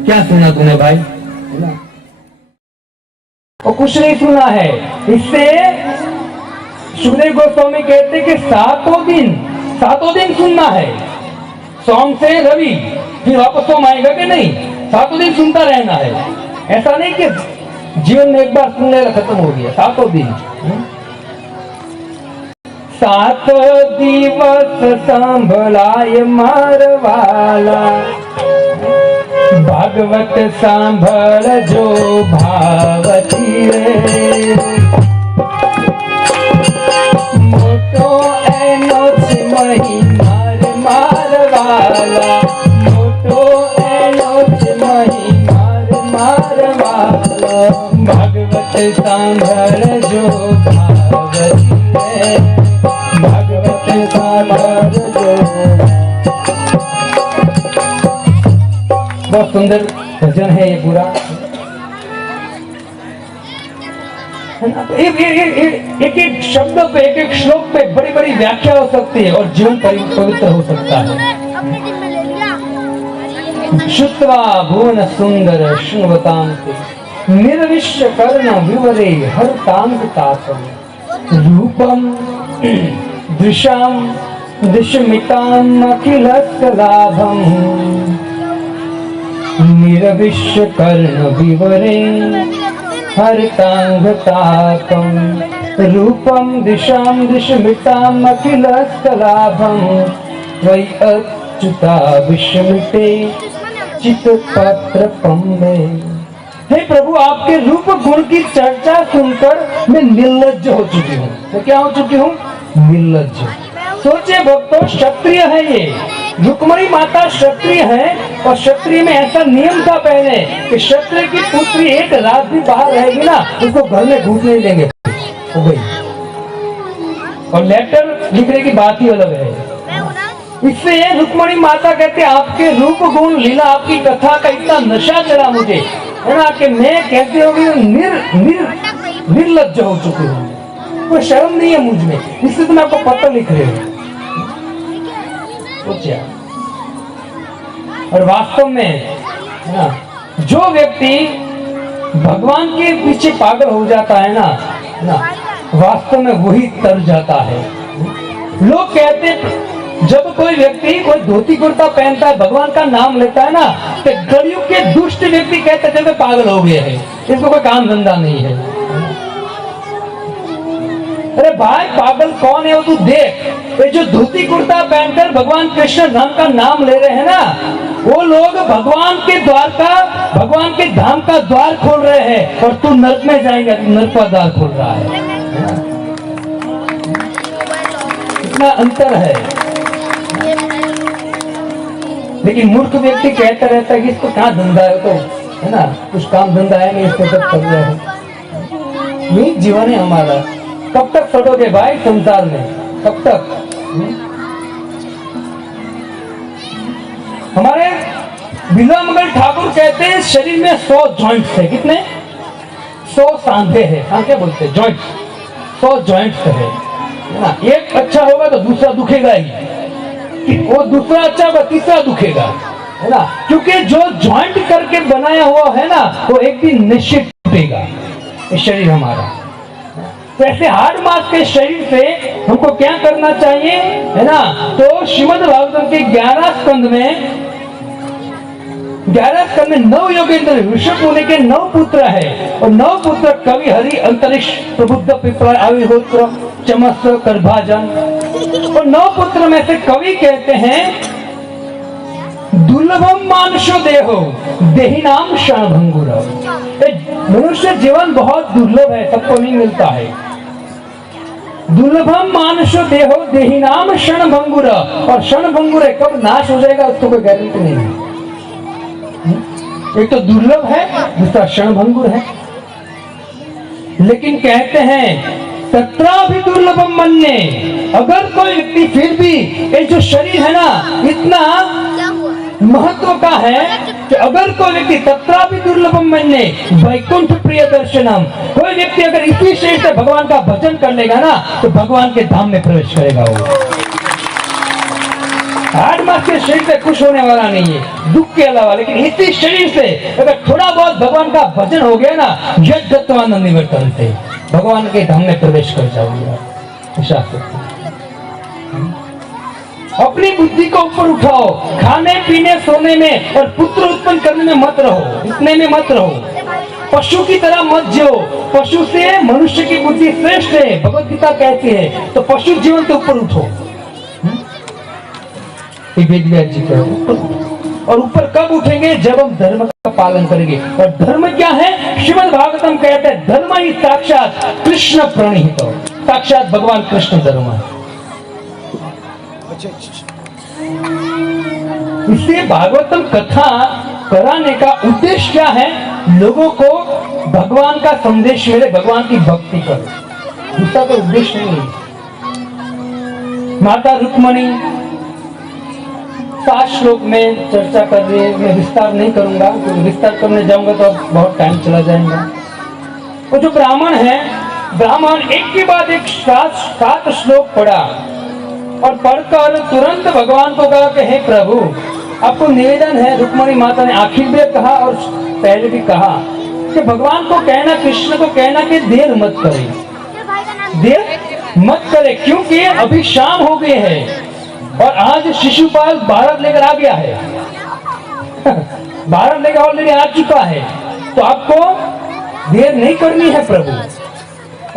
क्या सुना तूने भाई? और कुछ नहीं सुना है। इससे सुखदेव गोस्वामी कहते कि 7 दिन सुनना है, सोम से रवि, फिर वापस सोम आएगा कि नहीं, 7 दिन सुनता रहना है। ऐसा नहीं कि जीवन में एक बार सुन लेना खत्म हो गया, 7 दिन। 7 दिवस सांभलाय मारवाला, भागवत सांभल जो भावती रे, बहुत सुंदर भजन है ये पूरा। एक एक शब्द पे, एक एक श्लोक पे बड़ी बड़ी व्याख्या हो सकती है और जीवन पवित्र हो सकता है। श्रुत्वा भुवन सुंदर शृण्वतां निर्विश्य कर्ण विवरे हरतां तापम रूपम दृशां दृश्यमितां अखिलस्य लाभम निर्विश्य कर्ण विवरे हरतां तापम रूपम दिशां दृश्यमितां अखिलस्य लाभम वै अच्युता विस्मृते चित्तपत्रपम में। हे प्रभु, आपके रूप गुण की चर्चा सुनकर मैं निर्लज्ज हो चुकी हूँ। तो क्या हो चुकी हूँ? निर्लज्ज। सोचे भक्तों, क्षत्रिय है ये, रुक्मणी माता क्षत्रिय है और क्षत्रिय में ऐसा नियम था पहले कि क्षत्रिय की पुत्री एक रात भी बाहर रहेगी ना, उसको घर में घुसने नहीं देंगे। हो गई। और लेटर लिखने की बात ही अलग है। इससे रुक्मणी माता कहते आपके रूप गुण लीला, आपकी कथा का इतना नशा चढ़ा मुझे, है ना, कि मैं कहती हूँ निर्लज्ज हो चुकी हूँ, कोई शर्म नहीं है मुझ में। इससे तो मैं आपको पत्र लिख रही हूँ। और वास्तव में ना, जो व्यक्ति भगवान के पीछे पागल हो जाता है ना, वास्तव में वही तर जाता है। लोग कहते जब कोई व्यक्ति कोई धोती कुर्ता पहनता है, भगवान का नाम लेता है ना, तो कलयुग के दुष्ट व्यक्ति कहते हैं जब पागल हो गए हैं, इसको कोई काम धंधा नहीं है। अरे भाई, पागल कौन है वो तू देख। ये जो धोती कुर्ता पहनकर भगवान कृष्ण नाम का नाम ले रहे हैं ना, वो लोग भगवान के द्वार का, भगवान के धाम का द्वार खोल रहे हैं और तू नर्क में जाएगा, तू नर्क का द्वार खोल रहा है। इतना अंतर है। लेकिन मूर्ख व्यक्ति कहता रहता है कि इसको कहाँ धंधा है, तो है ना, कुछ काम धंधा है नहीं, इसको सब कर रहा है। यही जीवन है हमारा। कब तक सड़ोगे भाई संसार में, कब तक? हमारे विल्वा मंगल ठाकुर कहते हैं शरीर में 100 जॉइंट्स है। कितने? 100 सांधे हैं। सांधे बोलते हैं जॉइंट्स, 100 जॉइंट्स है ना। एक अच्छा होगा तो दूसरा दुखेगा ही, वो दूसरा अच्छा होगा तीसरा दुखेगा, है ना, क्योंकि जो जॉइंट करके बनाया हुआ है ना, वो एक दिन निश्चित टूटेगा। ये शरीर हमारा। तो ऐसे हार्ड मास के शरीर से हमको क्या करना चाहिए, है ना? तो श्रीमद् भागवतम के 11 स्कंद में 9 योगेंद्र ऋषभ मुनि के 9 पुत्र है और 9 पुत्र कवि हरि, अंतरिक्ष, प्रबुद्ध, पिपला, आविहोत्र, चमस, करभाजन। और 9 पुत्र में से कवि कहते हैं दुर्लभम मानुषो देहो देही नाम क्षणभंगुर। मनुष्य जीवन बहुत दुर्लभ है, सबको नहीं मिलता है। दुर्लभम मानुषो देहो देही नाम क्षणभंगुर। और क्षणभंगुर है, कब नाश हो जाएगा उसको कोई गारंटी नहीं है। एक तो दुर्लभ है, दूसरा क्षणभंगुर है। लेकिन कहते हैं तत्रा भी दुर्लभम मन्ये, अगर कोई व्यक्ति फिर भी ये जो शरीर है ना इतना महत्व का है कि अगर कोई व्यक्ति तत्रा भी दुर्लभम मन्ये वैकुंठ प्रिय दर्शनम, कोई व्यक्ति अगर इसी शरीर से भगवान का भजन कर लेगा ना तो भगवान के धाम में प्रवेश करेगा। वो 8 मास के शरीर से खुश होने वाला नहीं है, दुख के अलावा। लेकिन इसी शरीर से अगर थोड़ा बहुत भगवान का भजन हो गया ना, यज्ञत्वानंद निवर्तन से भगवान के धाम में प्रवेश कर जाओगे। अपनी बुद्धि को ऊपर उठाओ, खाने पीने सोने में और पुत्र उत्पन्न करने में मत रहो, इतने में मत रहो। पशु की तरह मत जियो, पशु से मनुष्य की बुद्धि श्रेष्ठ है, भगवत गीता कहती है। तो पशु जीवन के ऊपर उठो, वेद व्यास जी कहते। और ऊपर कब उठेंगे? जब हम धर्म का पालन करेंगे। और धर्म क्या है? श्रीमद् भागवतम कहते हैं धर्म ही साक्षात कृष्ण प्रणीत, साक्षात भगवान कृष्ण धर्म है। इसलिए भागवतम कथा कराने का उद्देश्य क्या है? लोगों को भगवान का संदेश मिले, भगवान की भक्ति करो, दूसरा कोई उद्देश्य नहीं है। माता रुक्मणी 7 श्लोक में चर्चा कर रही है, मैं विस्तार नहीं करूंगा क्योंकि विस्तार करने जाऊंगा तो अब बहुत टाइम चला जाएगा। वो जो ब्राह्मण है, ब्राह्मण एक के बाद एक 7 श्लोक पढ़ा और पढ़कर तुरंत भगवान को कहा कि हे प्रभु, आपको निवेदन है। रुक्मणी माता ने आखिर में कहा और पहले भी कहा कि भगवान को कहना, कृष्ण को कहना कि देर मत करे, देर मत करे, क्योंकि अभी शाम हो गए हैं और आज शिशुपाल भारत लेकर आ गया है। भारत लेकर ऑलरेडी आ चुका है, तो आपको देर नहीं करनी है प्रभु।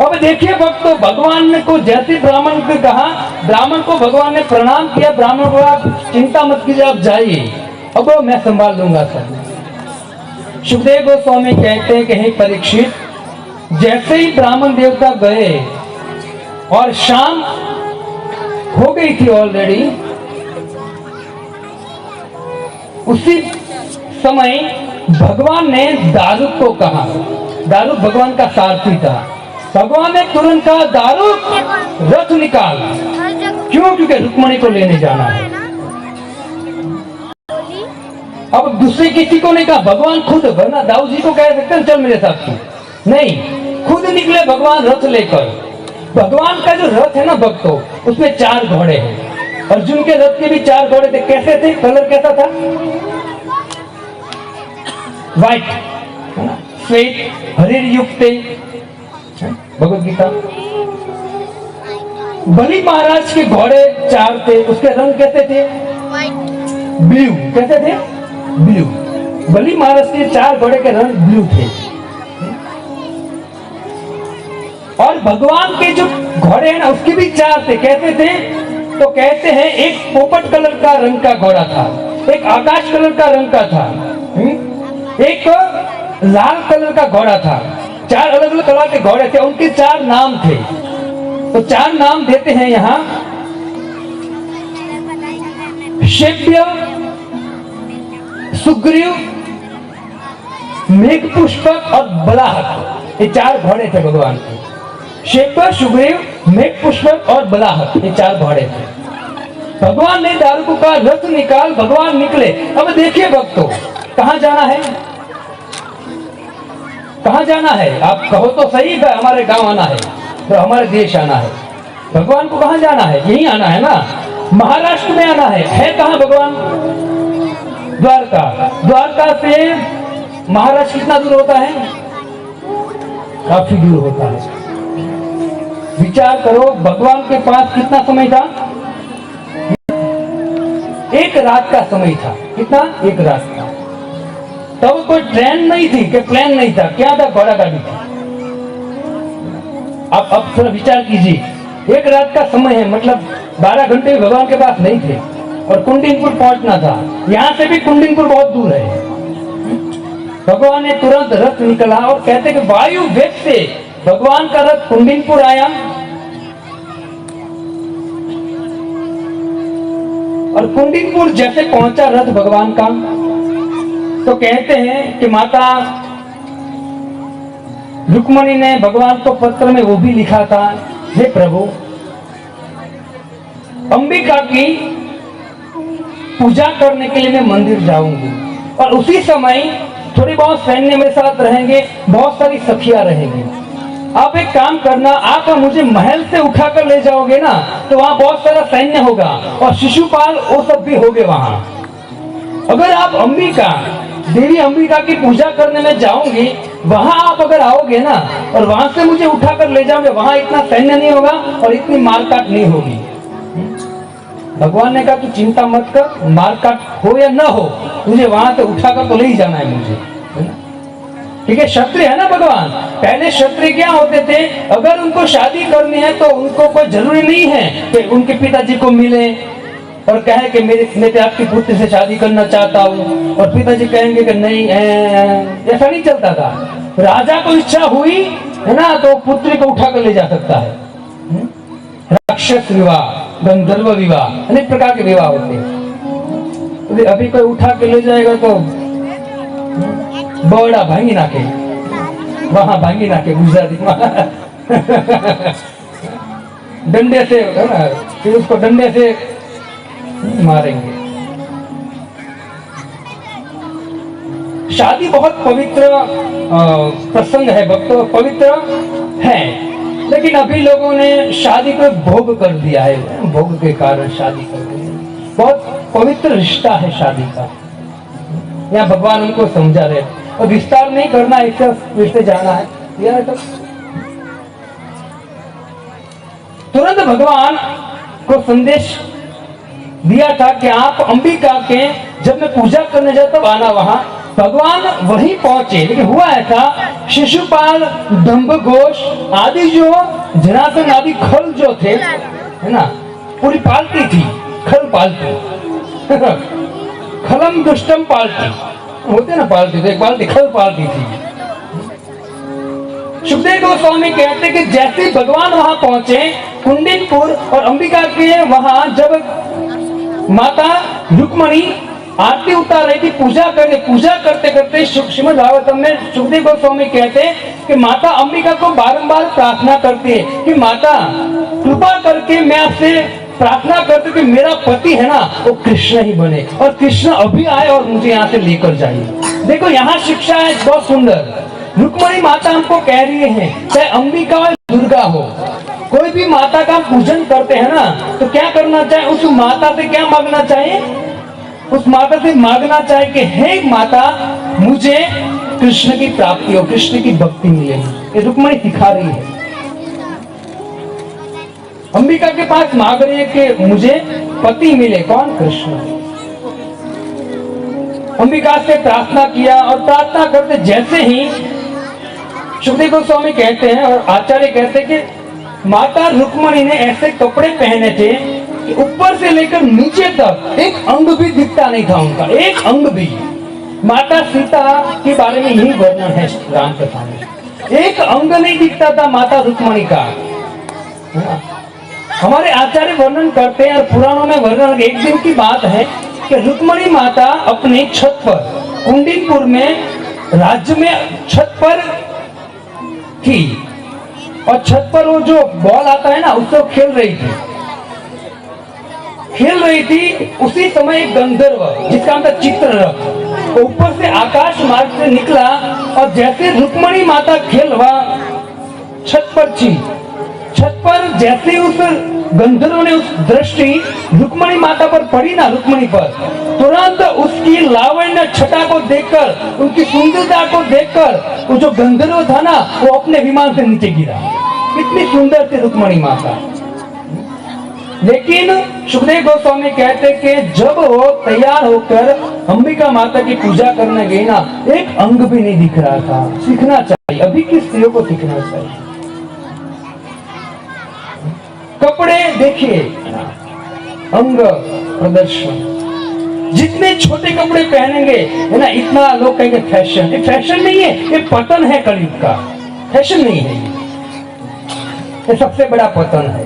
अब देखिए भक्तों, भगवान ने को जैसे ब्राह्मण को कहा, ब्राह्मण को भगवान ने प्रणाम किया, ब्राह्मण को आप चिंता मत कीजिए, आप जाइए, अब मैं संभाल लूंगा सब। सुखदेव गोस्वामी कहते हैं कि हे परीक्षित, जैसे ही ब्राह्मण देवता गए और शाम हो गई थी ऑलरेडी, उसी समय भगवान ने दारुक को कहा। दारुक भगवान का सारथी था। भगवान ने तुरंत कहा, दारुक रथ निकाल। क्यों? क्योंकि रुक्मणी को लेने जाना है। अब दूसरे किसी को नहीं कहा, भगवान खुद, वरना दाऊ जी को कह सकते हैं चल मेरे साथ तू, नहीं, खुद निकले भगवान रथ लेकर। भगवान का जो रथ है ना भक्तों, उसमें 4 घोड़े हैं। अर्जुन के रथ के भी 4 घोड़े थे। कैसे थे? कलर कैसा था? व्हाइट, श्वेत, हरिर युक्त थे। भगवत गीता। बलि महाराज के घोड़े 4 थे, उसके रंग कैसे थे? ब्लू। कैसे थे? ब्लू। बलि महाराज के 4 घोड़े के रंग ब्लू थे। और भगवान के जो घोड़े हैं ना, उसके भी 4 थे। कैसे थे? तो कहते हैं एक पोपट कलर का रंग का घोड़ा था, एक आकाश कलर का रंग का था, एक लाल कलर का घोड़ा था। 4 अलग अलग कलर के घोड़े थे, उनके 4 नाम थे। तो 4 नाम देते हैं यहाँ, शेप्य, सुग्रीव, मेघपुष्पक और बलाहक। ये 4 घोड़े थे भगवान के। शेप्य, सुग्रीव, मेघपुष्पक और बलाहक, ये 4 घोड़े थे। भगवान ने दारुक का रथ निकाल, भगवान निकले। अब देखिए भक्तों, कहां जाना है? कहां जाना है? आप कहो तो सही है, हमारे गांव आना है, तो हमारे देश आना है। भगवान को कहां जाना है? यहीं आना है ना, महाराष्ट्र में आना है कहां भगवान? द्वारका। द्वारका से महाराष्ट्र कितना दूर होता है? काफी दूर होता है। विचार करो, भगवान के पास कितना समय था? 1 रात का समय था। कितना? 1 रात का। तब कोई ट्रेन नहीं थी, कि प्लेन नहीं था, क्या था? घोड़ा गाड़ी थी। अब थोड़ा विचार कीजिए, 1 रात का समय है, मतलब 12 घंटे भगवान के पास नहीं थे और कुंडिनपुर पहुंचना था। यहां से भी कुंडिनपुर बहुत दूर है। भगवान ने तुरंत रथ निकला और कहते कि वायु वेग से भगवान का रथ कुंडिनपुर आया और कुंडिनपुर जैसे पहुंचा रथ भगवान का, तो कहते हैं कि माता रुक्मणी ने भगवान को पत्र में वो भी लिखा था, हे प्रभु, अंबिका की पूजा करने के लिए मैं मंदिर जाऊंगी और उसी समय थोड़ी बहुत सैन्य मेरे साथ रहेंगे, बहुत सारी सखियां रहेंगी। आप एक काम करना, आप मुझे महल से उठाकर ले जाओगे ना, तो वहां बहुत सारा सैन्य होगा और शिशुपाल वो सब भी होंगे वहां। अगर आप अंबिका, देवी अंबिका की पूजा करने में जाऊंगी, वहां आप अगर आओगे ना और वहां से मुझे उठाकर ले जाओगे, वहां इतना सैन्य नहीं होगा और इतनी मारकाट नहीं होगी। भगवान ने कहा तू चिंता मत कर, मारकाट हो या ना हो, तुझे वहां से उठाकर तो ले ही जाना है मुझे, है ना? ठीक है, क्षत्रिय है ना भगवान। पहले क्षत्रिय क्या होते थे, अगर उनको शादी करनी है तो उनको कोई जरूरी नहीं है कि उनके पिताजी को मिले और कहे कि मैं आपकी पुत्र से शादी करना चाहता हूँ और पिताजी कहेंगे कि नहीं, ऐसा नहीं चलता था। राजा को इच्छा हुई है ना, तो पुत्री को उठा कर ले जा सकता है। राक्षस विवाह, गंधर्व विवाह, अनेक प्रकार के विवाह होते हैं। तो अभी कोई उठा के ले जाएगा तो बड़ा भांगी नाके, वहां भांगी नाके गुजराती डंडे से है ना फिर उसको डंडे से मारेंगे। शादी बहुत पवित्र प्रसंग है भक्तों, पवित्र है, लेकिन अभी लोगों ने शादी को भोग कर दिया है, भोग के कारण शादी कर दी। बहुत पवित्र रिश्ता है शादी का, यहाँ भगवान उनको समझा रहे, और विस्तार नहीं करना, एक फिर से जाना है। तुरंत भगवान को संदेश दिया था कि आप अंबिका के जब मैं पूजा करने जाता तब आना वहां। भगवान वहीं पहुंचे, लेकिन हुआ ऐसा, शिशुपाल, दंभघोष आदि जो जनार्दन आदि खल जो थे, है ना, पूरी पालती थी, खल पालती खलम दुष्टम पालती होते ना, पालती तो एक पालती खल पालती थी। सुखदेव गोस्वामी कहते कि जैसे भगवान वहां पहुंचे कुंडिनपुर और अंबिका के वहां, जब माता रुक्मणी आरती उतार रही थी, पूजा करते करते श्रीमद् भागवतम में सुखदेव गोस्वामी कहते हैं कि माता अंबिका को बारंबार प्रार्थना करती है कि माता कृपा करके मैं आपसे प्रार्थना करती कि मेरा पति है ना वो कृष्ण ही बने, और कृष्ण अभी आए और मुझे यहाँ से लेकर जाइए। देखो यहाँ शिक्षा है बहुत सुंदर। रुक्मणी माता हमको कह रही है, चाहे अंबिका हो दुर्गा हो, कोई भी माता का पूजन करते हैं ना, तो क्या करना चाहिए, उस माता से क्या मांगना चाहिए, उस माता से मांगना चाहिए कि हे माता मुझे कृष्ण की प्राप्ति हो, कृष्ण की भक्ति मिले। ये रुक्मणी सिखा रही है, अंबिका के पास मांग रही है कि मुझे पति मिले, कौन, कृष्ण। अंबिका से प्रार्थना किया, और प्रार्थना करते जैसे ही सुखदेव गोस्वामी कहते हैं और आचार्य कहते हैं कि माता रुक्मणी ने ऐसे कपड़े पहने थे कि ऊपर से लेकर नीचे तक एक अंग भी दिखता नहीं था उनका, एक अंग भी। माता सीता के बारे में यही वर्णन है राम कथा में, एक अंग नहीं दिखता था माता रुक्मणी का। हमारे आचार्य वर्णन करते हैं और पुराणों में वर्णन, एक दिन की बात है कि रुक्मणी माता अपनी छत पर कुंडिनपुर में राज्य में छत पर थी, और छत पर वो जो बॉल आता है ना उससे खेल रही थी। उसी समय एक गंधर्व जिसका नाम था चित्ररथ ऊपर से आकाश मार्ग से निकला, और जैसे रुक्मणी माता खेल वहां छत पर थी, छत पर जैसे उस गंधर्व ने उस दृष्टि रुक्मणी माता पर पड़ी ना, रुक्मणी पर, तुरंत उसकी लावण्य छटा को देखकर, उनकी सुंदरता को देखकर वो जो गंधर्व था ना वो अपने विमान से नीचे गिरा। कितनी सुंदर थी रुक्मणी माता। लेकिन सुखदेव गोस्वामी कहते कि जब वो तैयार होकर अंबिका माता की पूजा करने गई ना, एक अंग भी नहीं दिख रहा था। सीखना चाहिए, अभी की स्त्रियों को सीखना चाहिए। कपड़े देखिए, अंग प्रदर्शन, जितने छोटे कपड़े पहनेंगे है ना, इतना लोग कहेंगे फैशन। ये फैशन नहीं है, ये पतन है कलयुग का, फैशन नहीं है, ये सबसे बड़ा पतन है।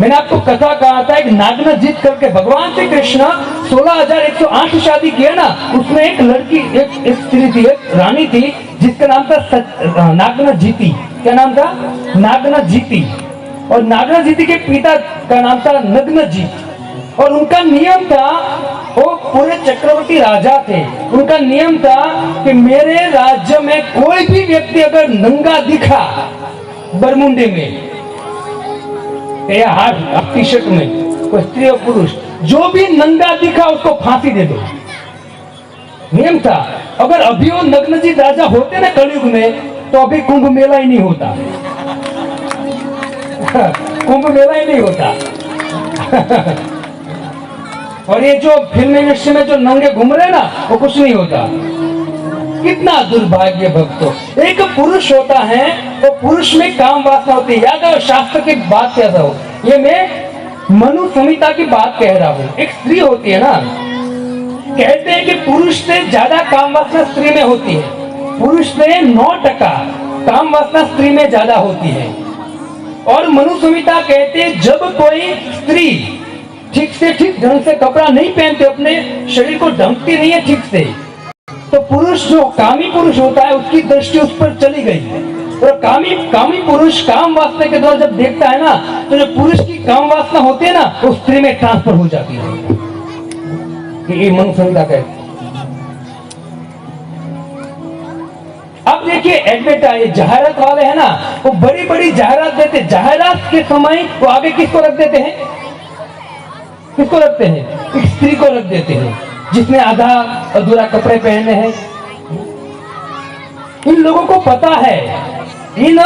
मैंने आपको कथा कहा था, एक नागना जीत करके भगवान श्री कृष्ण 16,108 शादी किया ना, उसमें एक लड़की, एक स्त्री थी, एक रानी थी जिसका नाम था नागना जीती। क्या नाम था? नागना जीती। और नागना जीती के पिता का नाम था नग्नजीत। और उनका नियम था, वो पूरे चक्रवर्ती राजा थे, उनका नियम था कि मेरे राज्य में कोई भी व्यक्ति अगर नंगा दिखा बरमुंडे में या हाफ टी शर्ट में, कोई स्त्री और पुरुष जो भी नंगा दिखा उसको फांसी दे दो, नियम था। अगर अभी वो नग्नजीत राजा होते ना कलयुग में, तो अभी कुंभ मेला ही नहीं होता। कुंभ मेला ही नहीं होता। और ये जो फिल्म इंडस्ट्री में जो नंगे घूम रहे ना, वो कुछ नहीं होता। कितना दुर्भाग्य भक्तों। एक पुरुष होता है, वो पुरुष में काम वासना होती है। याद है शास्त्र की बात कह रहा हूँ, ये मैं मनु संहिता की बात कह रहा हूँ। एक स्त्री होती है ना, कहते हैं कि पुरुष से ज्यादा काम वासना स्त्री में होती है। पुरुष से 9% काम वासना स्त्री में ज्यादा होती है। और मनु संहिता कहते हैं जब कोई स्त्री ठीक से ठीक ढंग से कपड़ा नहीं पहनते, अपने शरीर को ढंकती नहीं है ठीक से, तो पुरुष जो कामी पुरुष होता है उसकी दृष्टि उस पर चली गई, और कामी पुरुष काम वासना के द्वारा जब देखता है ना, तो जो पुरुष की काम वासना होती है ना, वो स्त्री में ट्रांसफर हो जाती है। ये मन संहिता कहती है। अब देखिए एडवर्टाइज जाहिरात वाले हैं ना, वो बड़ी बड़ी जाहिरात देते, जाहिरात के समय वो आगे किसको रख देते हैं? किसको रखते हैं? एक स्त्री को रख देते हैं जिसने आधा अधूरा कपड़े पहने हैं। इन लोगों को पता है, इन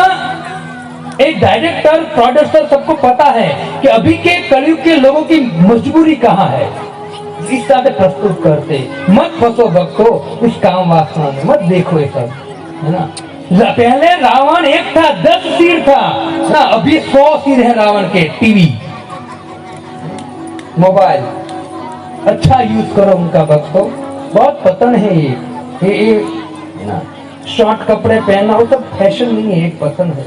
एक डायरेक्टर प्रोड्यूसर सबको पता है कि अभी के कलयुग के लोगों की मजबूरी कहाँ है। इस तरह से प्रस्तुत करते, मत फंसो भक्तों इस काम वासना में, मत देखो ये सब, है ना। पहले रावण एक था, 10 सिर था ना, अभी 100 सिर है रावण के। टीवी, मोबाइल अच्छा यूज करो उनका भक्तों, बहुत पतन है ये ना। शॉर्ट कपड़े पहनना वो सब फैशन नहीं है, एक पसंद है।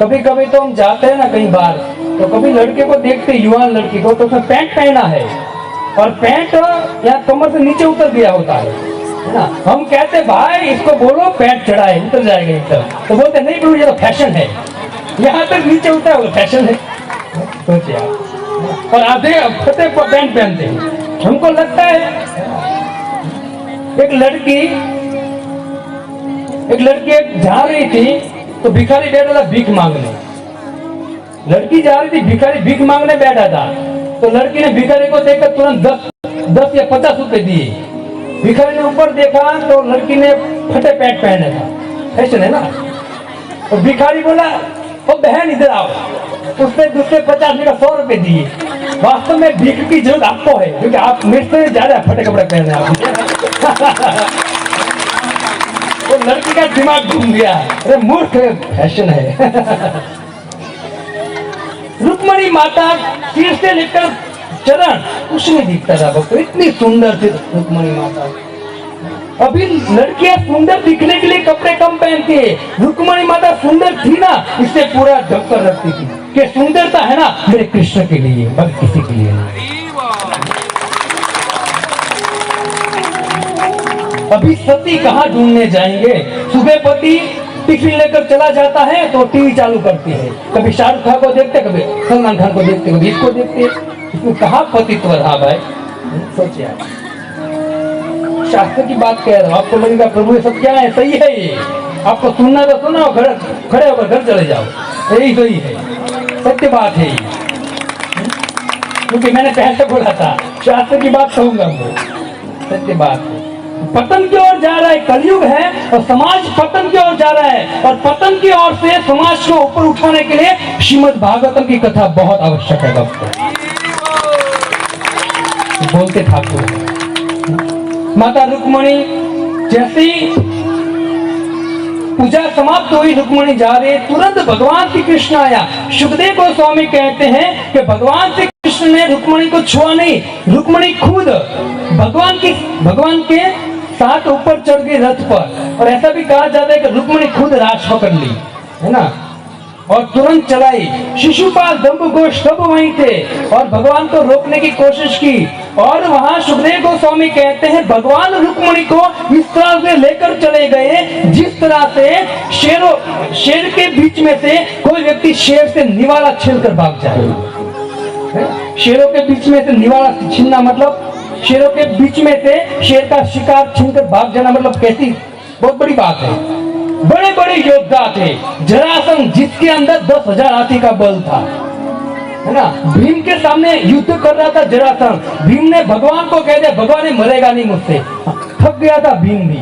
कभी कभी तो हम जाते हैं ना कहीं बार, तो कभी लड़के को देखते, युवा लड़की को, तो उसने पैंट पहना है और पैंट या कमर से नीचे उतर गया होता है ना। हम कहते भाई इसको बोलो पैंट चढ़ाए, उतर जाएगा एकदम, तो बोलते नहीं प्रभु ये तो फैशन है, यहाँ तक नीचे उतरा वो फैशन है। सोचिए आप, और आधे फटे पैंट पहनते हैं। हमको लगता है एक लड़की जा रही थी, तो भिखारी बैठा था भीख मांगने। लड़की जा रही थी, भिखारी भीख मांगने बैठा था, तो लड़की ने भिखारी को देखकर तुरंत 10 या 50 रुपए दिए। भिखारी ने ऊपर देखा तो लड़की ने फटे पैंट पहने था, फैशन है ना। तो भिखारी बोला ओ बहन इधर आओ, उसने दूसरे 50 का 100 रुपए दिए। वास्तव में भीख की जरूरत आपको है, क्योंकि आप मेरे से ज्यादा फटे कपड़े पहने आप। तो लड़की का दिमाग घूम गया, अरे मूर्ख फैशन है। रुक्मणी माता सिर से लेकर चरण कुछ नहीं दिखता था भक्तों, इतनी सुंदर थी रुक्मणी माता। अभी लड़कियां सुंदर दिखने के लिए कपड़े कम पहनती है, रुक्मणी माता सुंदर थी ना, इससे पूरा ढककर रखती थी कि सुंदरता है ना मेरे कृष्ण के लिए, बस किसी के लिए नहीं। अभी सती कहाँ ढूंढने जाएंगे? सुबह पति टिफिन लेकर चला जाता है तो टीवी चालू करती है, कभी शाहरुख खान को देखते, कभी सलमान खान को देखते, कभी इसको देखते। इसमें कहाँ पतित्व रहा भाई? सोचिए, शास्त्र की बात कह रहा हूँ, आपको लगेगा प्रभु ये सब क्या है, सही है ये, आपको सुनना तो सुना, खड़े होकर घर चले जाओ, यही सही है, सत्य बात है। क्योंकि मैंने पहले बोला था शास्त्र की बात कहूंगा, सत्य बात है। पतन की ओर जा रहा है, कलयुग है और समाज पतन की ओर जा रहा है, और पतन की ओर से समाज को ऊपर उठाने के लिए श्रीमद् भागवतम की कथा बहुत आवश्यक है भक्तों। बोलते ठाकुर माता रुक्मणी जैसी पूजा समाप्त हुई, रुक्मणी जा रहे, तुरंत भगवान श्री कृष्ण आया। सुखदेव गोस्वामी कहते हैं कि भगवान श्री कृष्ण ने रुक्मणी को छुआ नहीं, रुक्मणी खुद भगवान के साथ ऊपर चढ़ गई रथ पर। और ऐसा भी कहा जाता है कि रुक्मणी खुद राज पकड़ ली, है ना, और तुरंत चलाई। शिशुपाल दंभघोष सब वहीं थे और भगवान को रोकने की कोशिश की। और वहां सुखदेव गोस्वामी कहते हैं भगवान रुक्मणी को इस तरह से लेकर चले गए जिस तरह से शेर के बीच में से कोई व्यक्ति शेर से निवाला छीनकर भाग जाए। शेरों के बीच में से निवाला छीनना मतलब शेरों के बीच में से शेर का शिकार छीनकर भाग जाना, मतलब कैसी बहुत बड़ी बात है। बड़े बड़े योद्धा थे, जरासंध जिसके अंदर 10,000 हाथी का बल था, है ना, भीम के सामने युद्ध कर रहा था जरासंध। भीम ने भगवान को कह दिया भगवान ये मरेगा नहीं मुझसे, थक गया था भीम भी।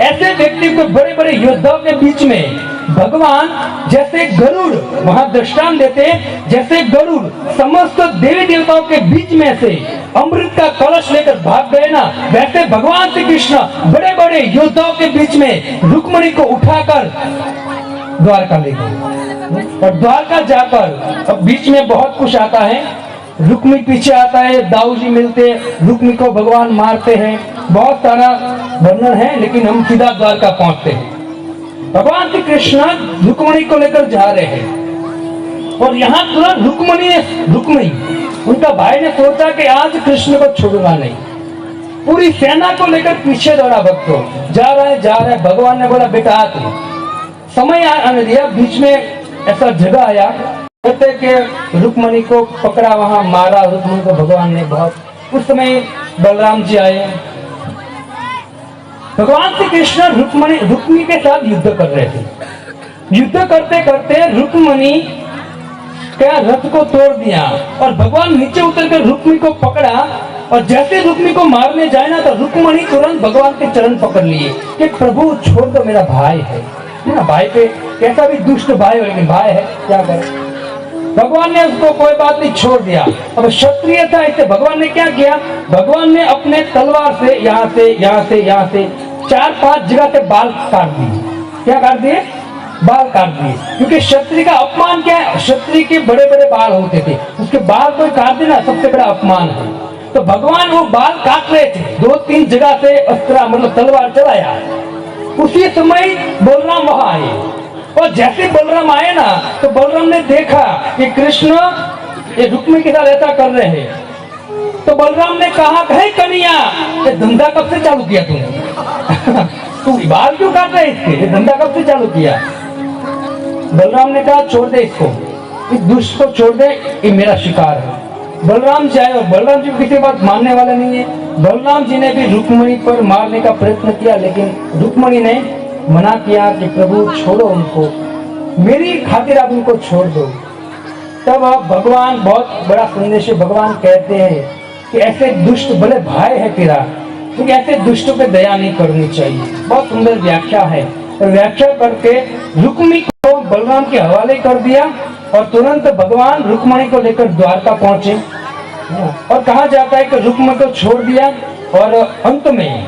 ऐसे व्यक्ति को बड़े बड़े योद्धाओं के बीच में भगवान जैसे गरुड़, वहां दृष्टांत देते, जैसे गरुड़ समस्त देवी देवताओं के बीच में से अमृत का कलश लेकर भाग गए ना, वैसे भगवान श्री कृष्ण बड़े बड़े योद्धाओं के बीच में रुक्मणी को उठाकर द्वारका ले गए। और द्वारका जाकर अब बीच में बहुत कुछ आता है, रुक्मी पीछे आता है, दाऊ जी मिलते, रुक्मी को भगवान मारते हैं, बहुत सारा वर्णन है, लेकिन हम सीधा द्वारका पहुंचते हैं। भगवान श्री कृष्ण रुक्मणी को लेकर जा रहे हैं और यहाँ तुरंत रुक्मणी उनका भाई ने सोचा कि आज कृष्ण को छोड़ूंगा नहीं, पूरी सेना को लेकर पीछे दौड़ा। भक्तों जा रहे, भगवान ने बोला बेटा तू समय आने दिया, बीच में ऐसा जगह आया, कहते कि रुक्मणी को पकड़ा, वहां मारा रुक्मणी को भगवान ने बहुत। उस समय बलराम जी आए, भगवान श्री कृष्ण रुक्मणी के साथ युद्ध कर रहे थे। युद्ध करते करते रुक्मणी क्या रथ को तोड़ दिया और भगवान नीचे उतरकर रुक्मणी को पकड़ा, और जैसे रुक्मणी को मारने जाए ना तो रुक्मणी तुरंत भगवान के चरण पकड़ लिए कि प्रभु छोड़ दो, मेरा भाई है ना, भाई पे कैसा भी दुष्ट भाई हो लेकिन भाई है, क्या करे। भगवान ने उसको कोई बात नहीं, छोड़ दिया। अब क्षत्रिय था, इससे भगवान ने क्या किया, भगवान ने अपने तलवार से यहाँ से यहाँ से यहाँ से 4-5 जगह से बाल काट दिए। क्या काट दिए? बाल काट दिए। क्योंकि क्षत्रिय का अपमान क्या है, क्षत्रिय के बड़े बड़े बाल होते थे, उसके बाल कोई काट देना सबसे बड़ा अपमान है। तो भगवान वो बाल काट रहे थे, 2-3 जगह से अस्त्र मतलब तलवार चलाया। उसी समय बलराम वहां आए, और जैसे बलराम आए ना तो बलराम ने देखा कि कृष्ण ये रुक्मिणी के साथ ऐसा कर रहे हैं। तो बलराम ने कहा, हे कन्हैया, ये धंधा कब से चालू किया तूने? तू बाल क्यों काट रहे इसके, ये धंधा कब से चालू किया? बलराम ने कहा, छोड़ दे इसको, इस दुष्ट को छोड़ दे, ये मेरा शिकार है। बलराम जी आए, और बलराम जी किसी बात मानने वाला नहीं है। बलराम जी ने भी रुक्मणी पर मारने का प्रयत्न किया, लेकिन रुक्मणी ने मना किया कि प्रभु छोड़ो उनको, मेरी खातिर आप उनको छोड़ दो। तब आप भगवान बहुत बड़ा संदेश है, भगवान कहते हैं कि ऐसे दुष्ट भले भाई है तेरा, क्योंकि ऐसे दुष्टों पे दया नहीं करनी चाहिए। बहुत सुंदर व्याख्या है, और व्याख्या करके रुक्मणी को बलराम के हवाले कर दिया, और तुरंत भगवान रुक्मणी को लेकर द्वारका पहुंचे। और कहा जाता है कि रुक्मणी को छोड़ दिया, और अंत में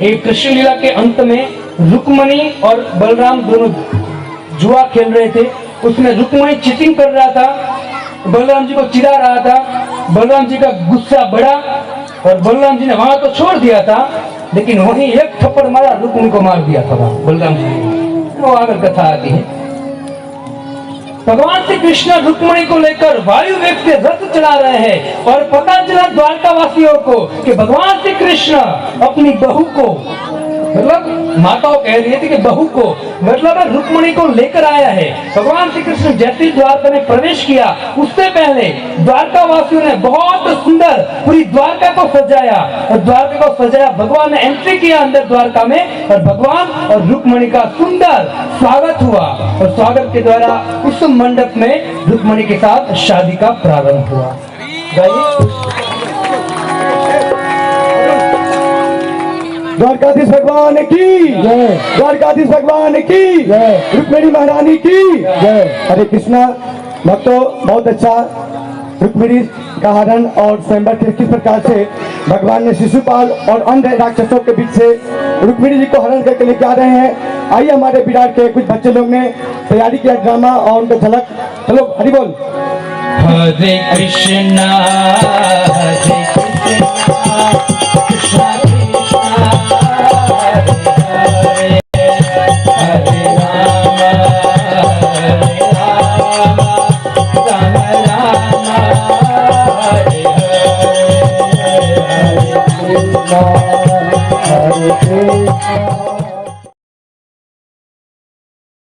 एक कृष्ण लीला के अंत में रुक्मणी और बलराम दोनों जुआ खेल रहे थे। उसमें रुक्मणी चीटिंग कर रहा था, बलराम जी को चिढ़ा रहा था। बलराम जी का गुस्सा बढ़ा, और बलराम जी ने वहां तो छोड़ दिया था, लेकिन वहीं एक थप्पड़ मारा, रुक्मणी को मार दिया था बलराम जी ने। वो आगे कथा आती है। भगवान श्री कृष्ण रुक्मणी को लेकर वायु वेग से रथ चला रहे हैं, और पता चला द्वारका वासियों को कि भगवान श्री कृष्ण अपनी बहू को, मतलब माताओं कह रही थी कि बहू को, मतलब रुक्मणी को लेकर आया है। भगवान श्री कृष्ण जैसे द्वारका में प्रवेश किया, उससे पहले द्वारका वासियों ने बहुत सुंदर पूरी द्वारका को सजाया, और द्वारका को सजाया, भगवान ने एंट्री किया अंदर द्वारका में, और भगवान और रुक्मणी का सुंदर स्वागत हुआ, और स्वागत के द्वारा उस मंडप में रुक्मणी के साथ शादी का प्रारंभ हुआ। द्वारकाधीश भगवान की जय, द्वारकाधीश भगवान की जय, रुक्मिणी महारानी की जय। हरे कृष्णा भक्तों, बहुत अच्छा रुक्मिणी का हरण और स्वयंवर किस प्रकार से भगवान ने शिशुपाल और अन्य राक्षसों के बीच से रुक्मिणी जी को हरण करके लेके आ रहे हैं। आइए हमारे विराट के कुछ बच्चे लोग ने तैयारी किया ड्रामा और उनका झलक। चलो हरि बोल। हरे कृष्णा हरे कृष्णा कृष्णा Hare Krishna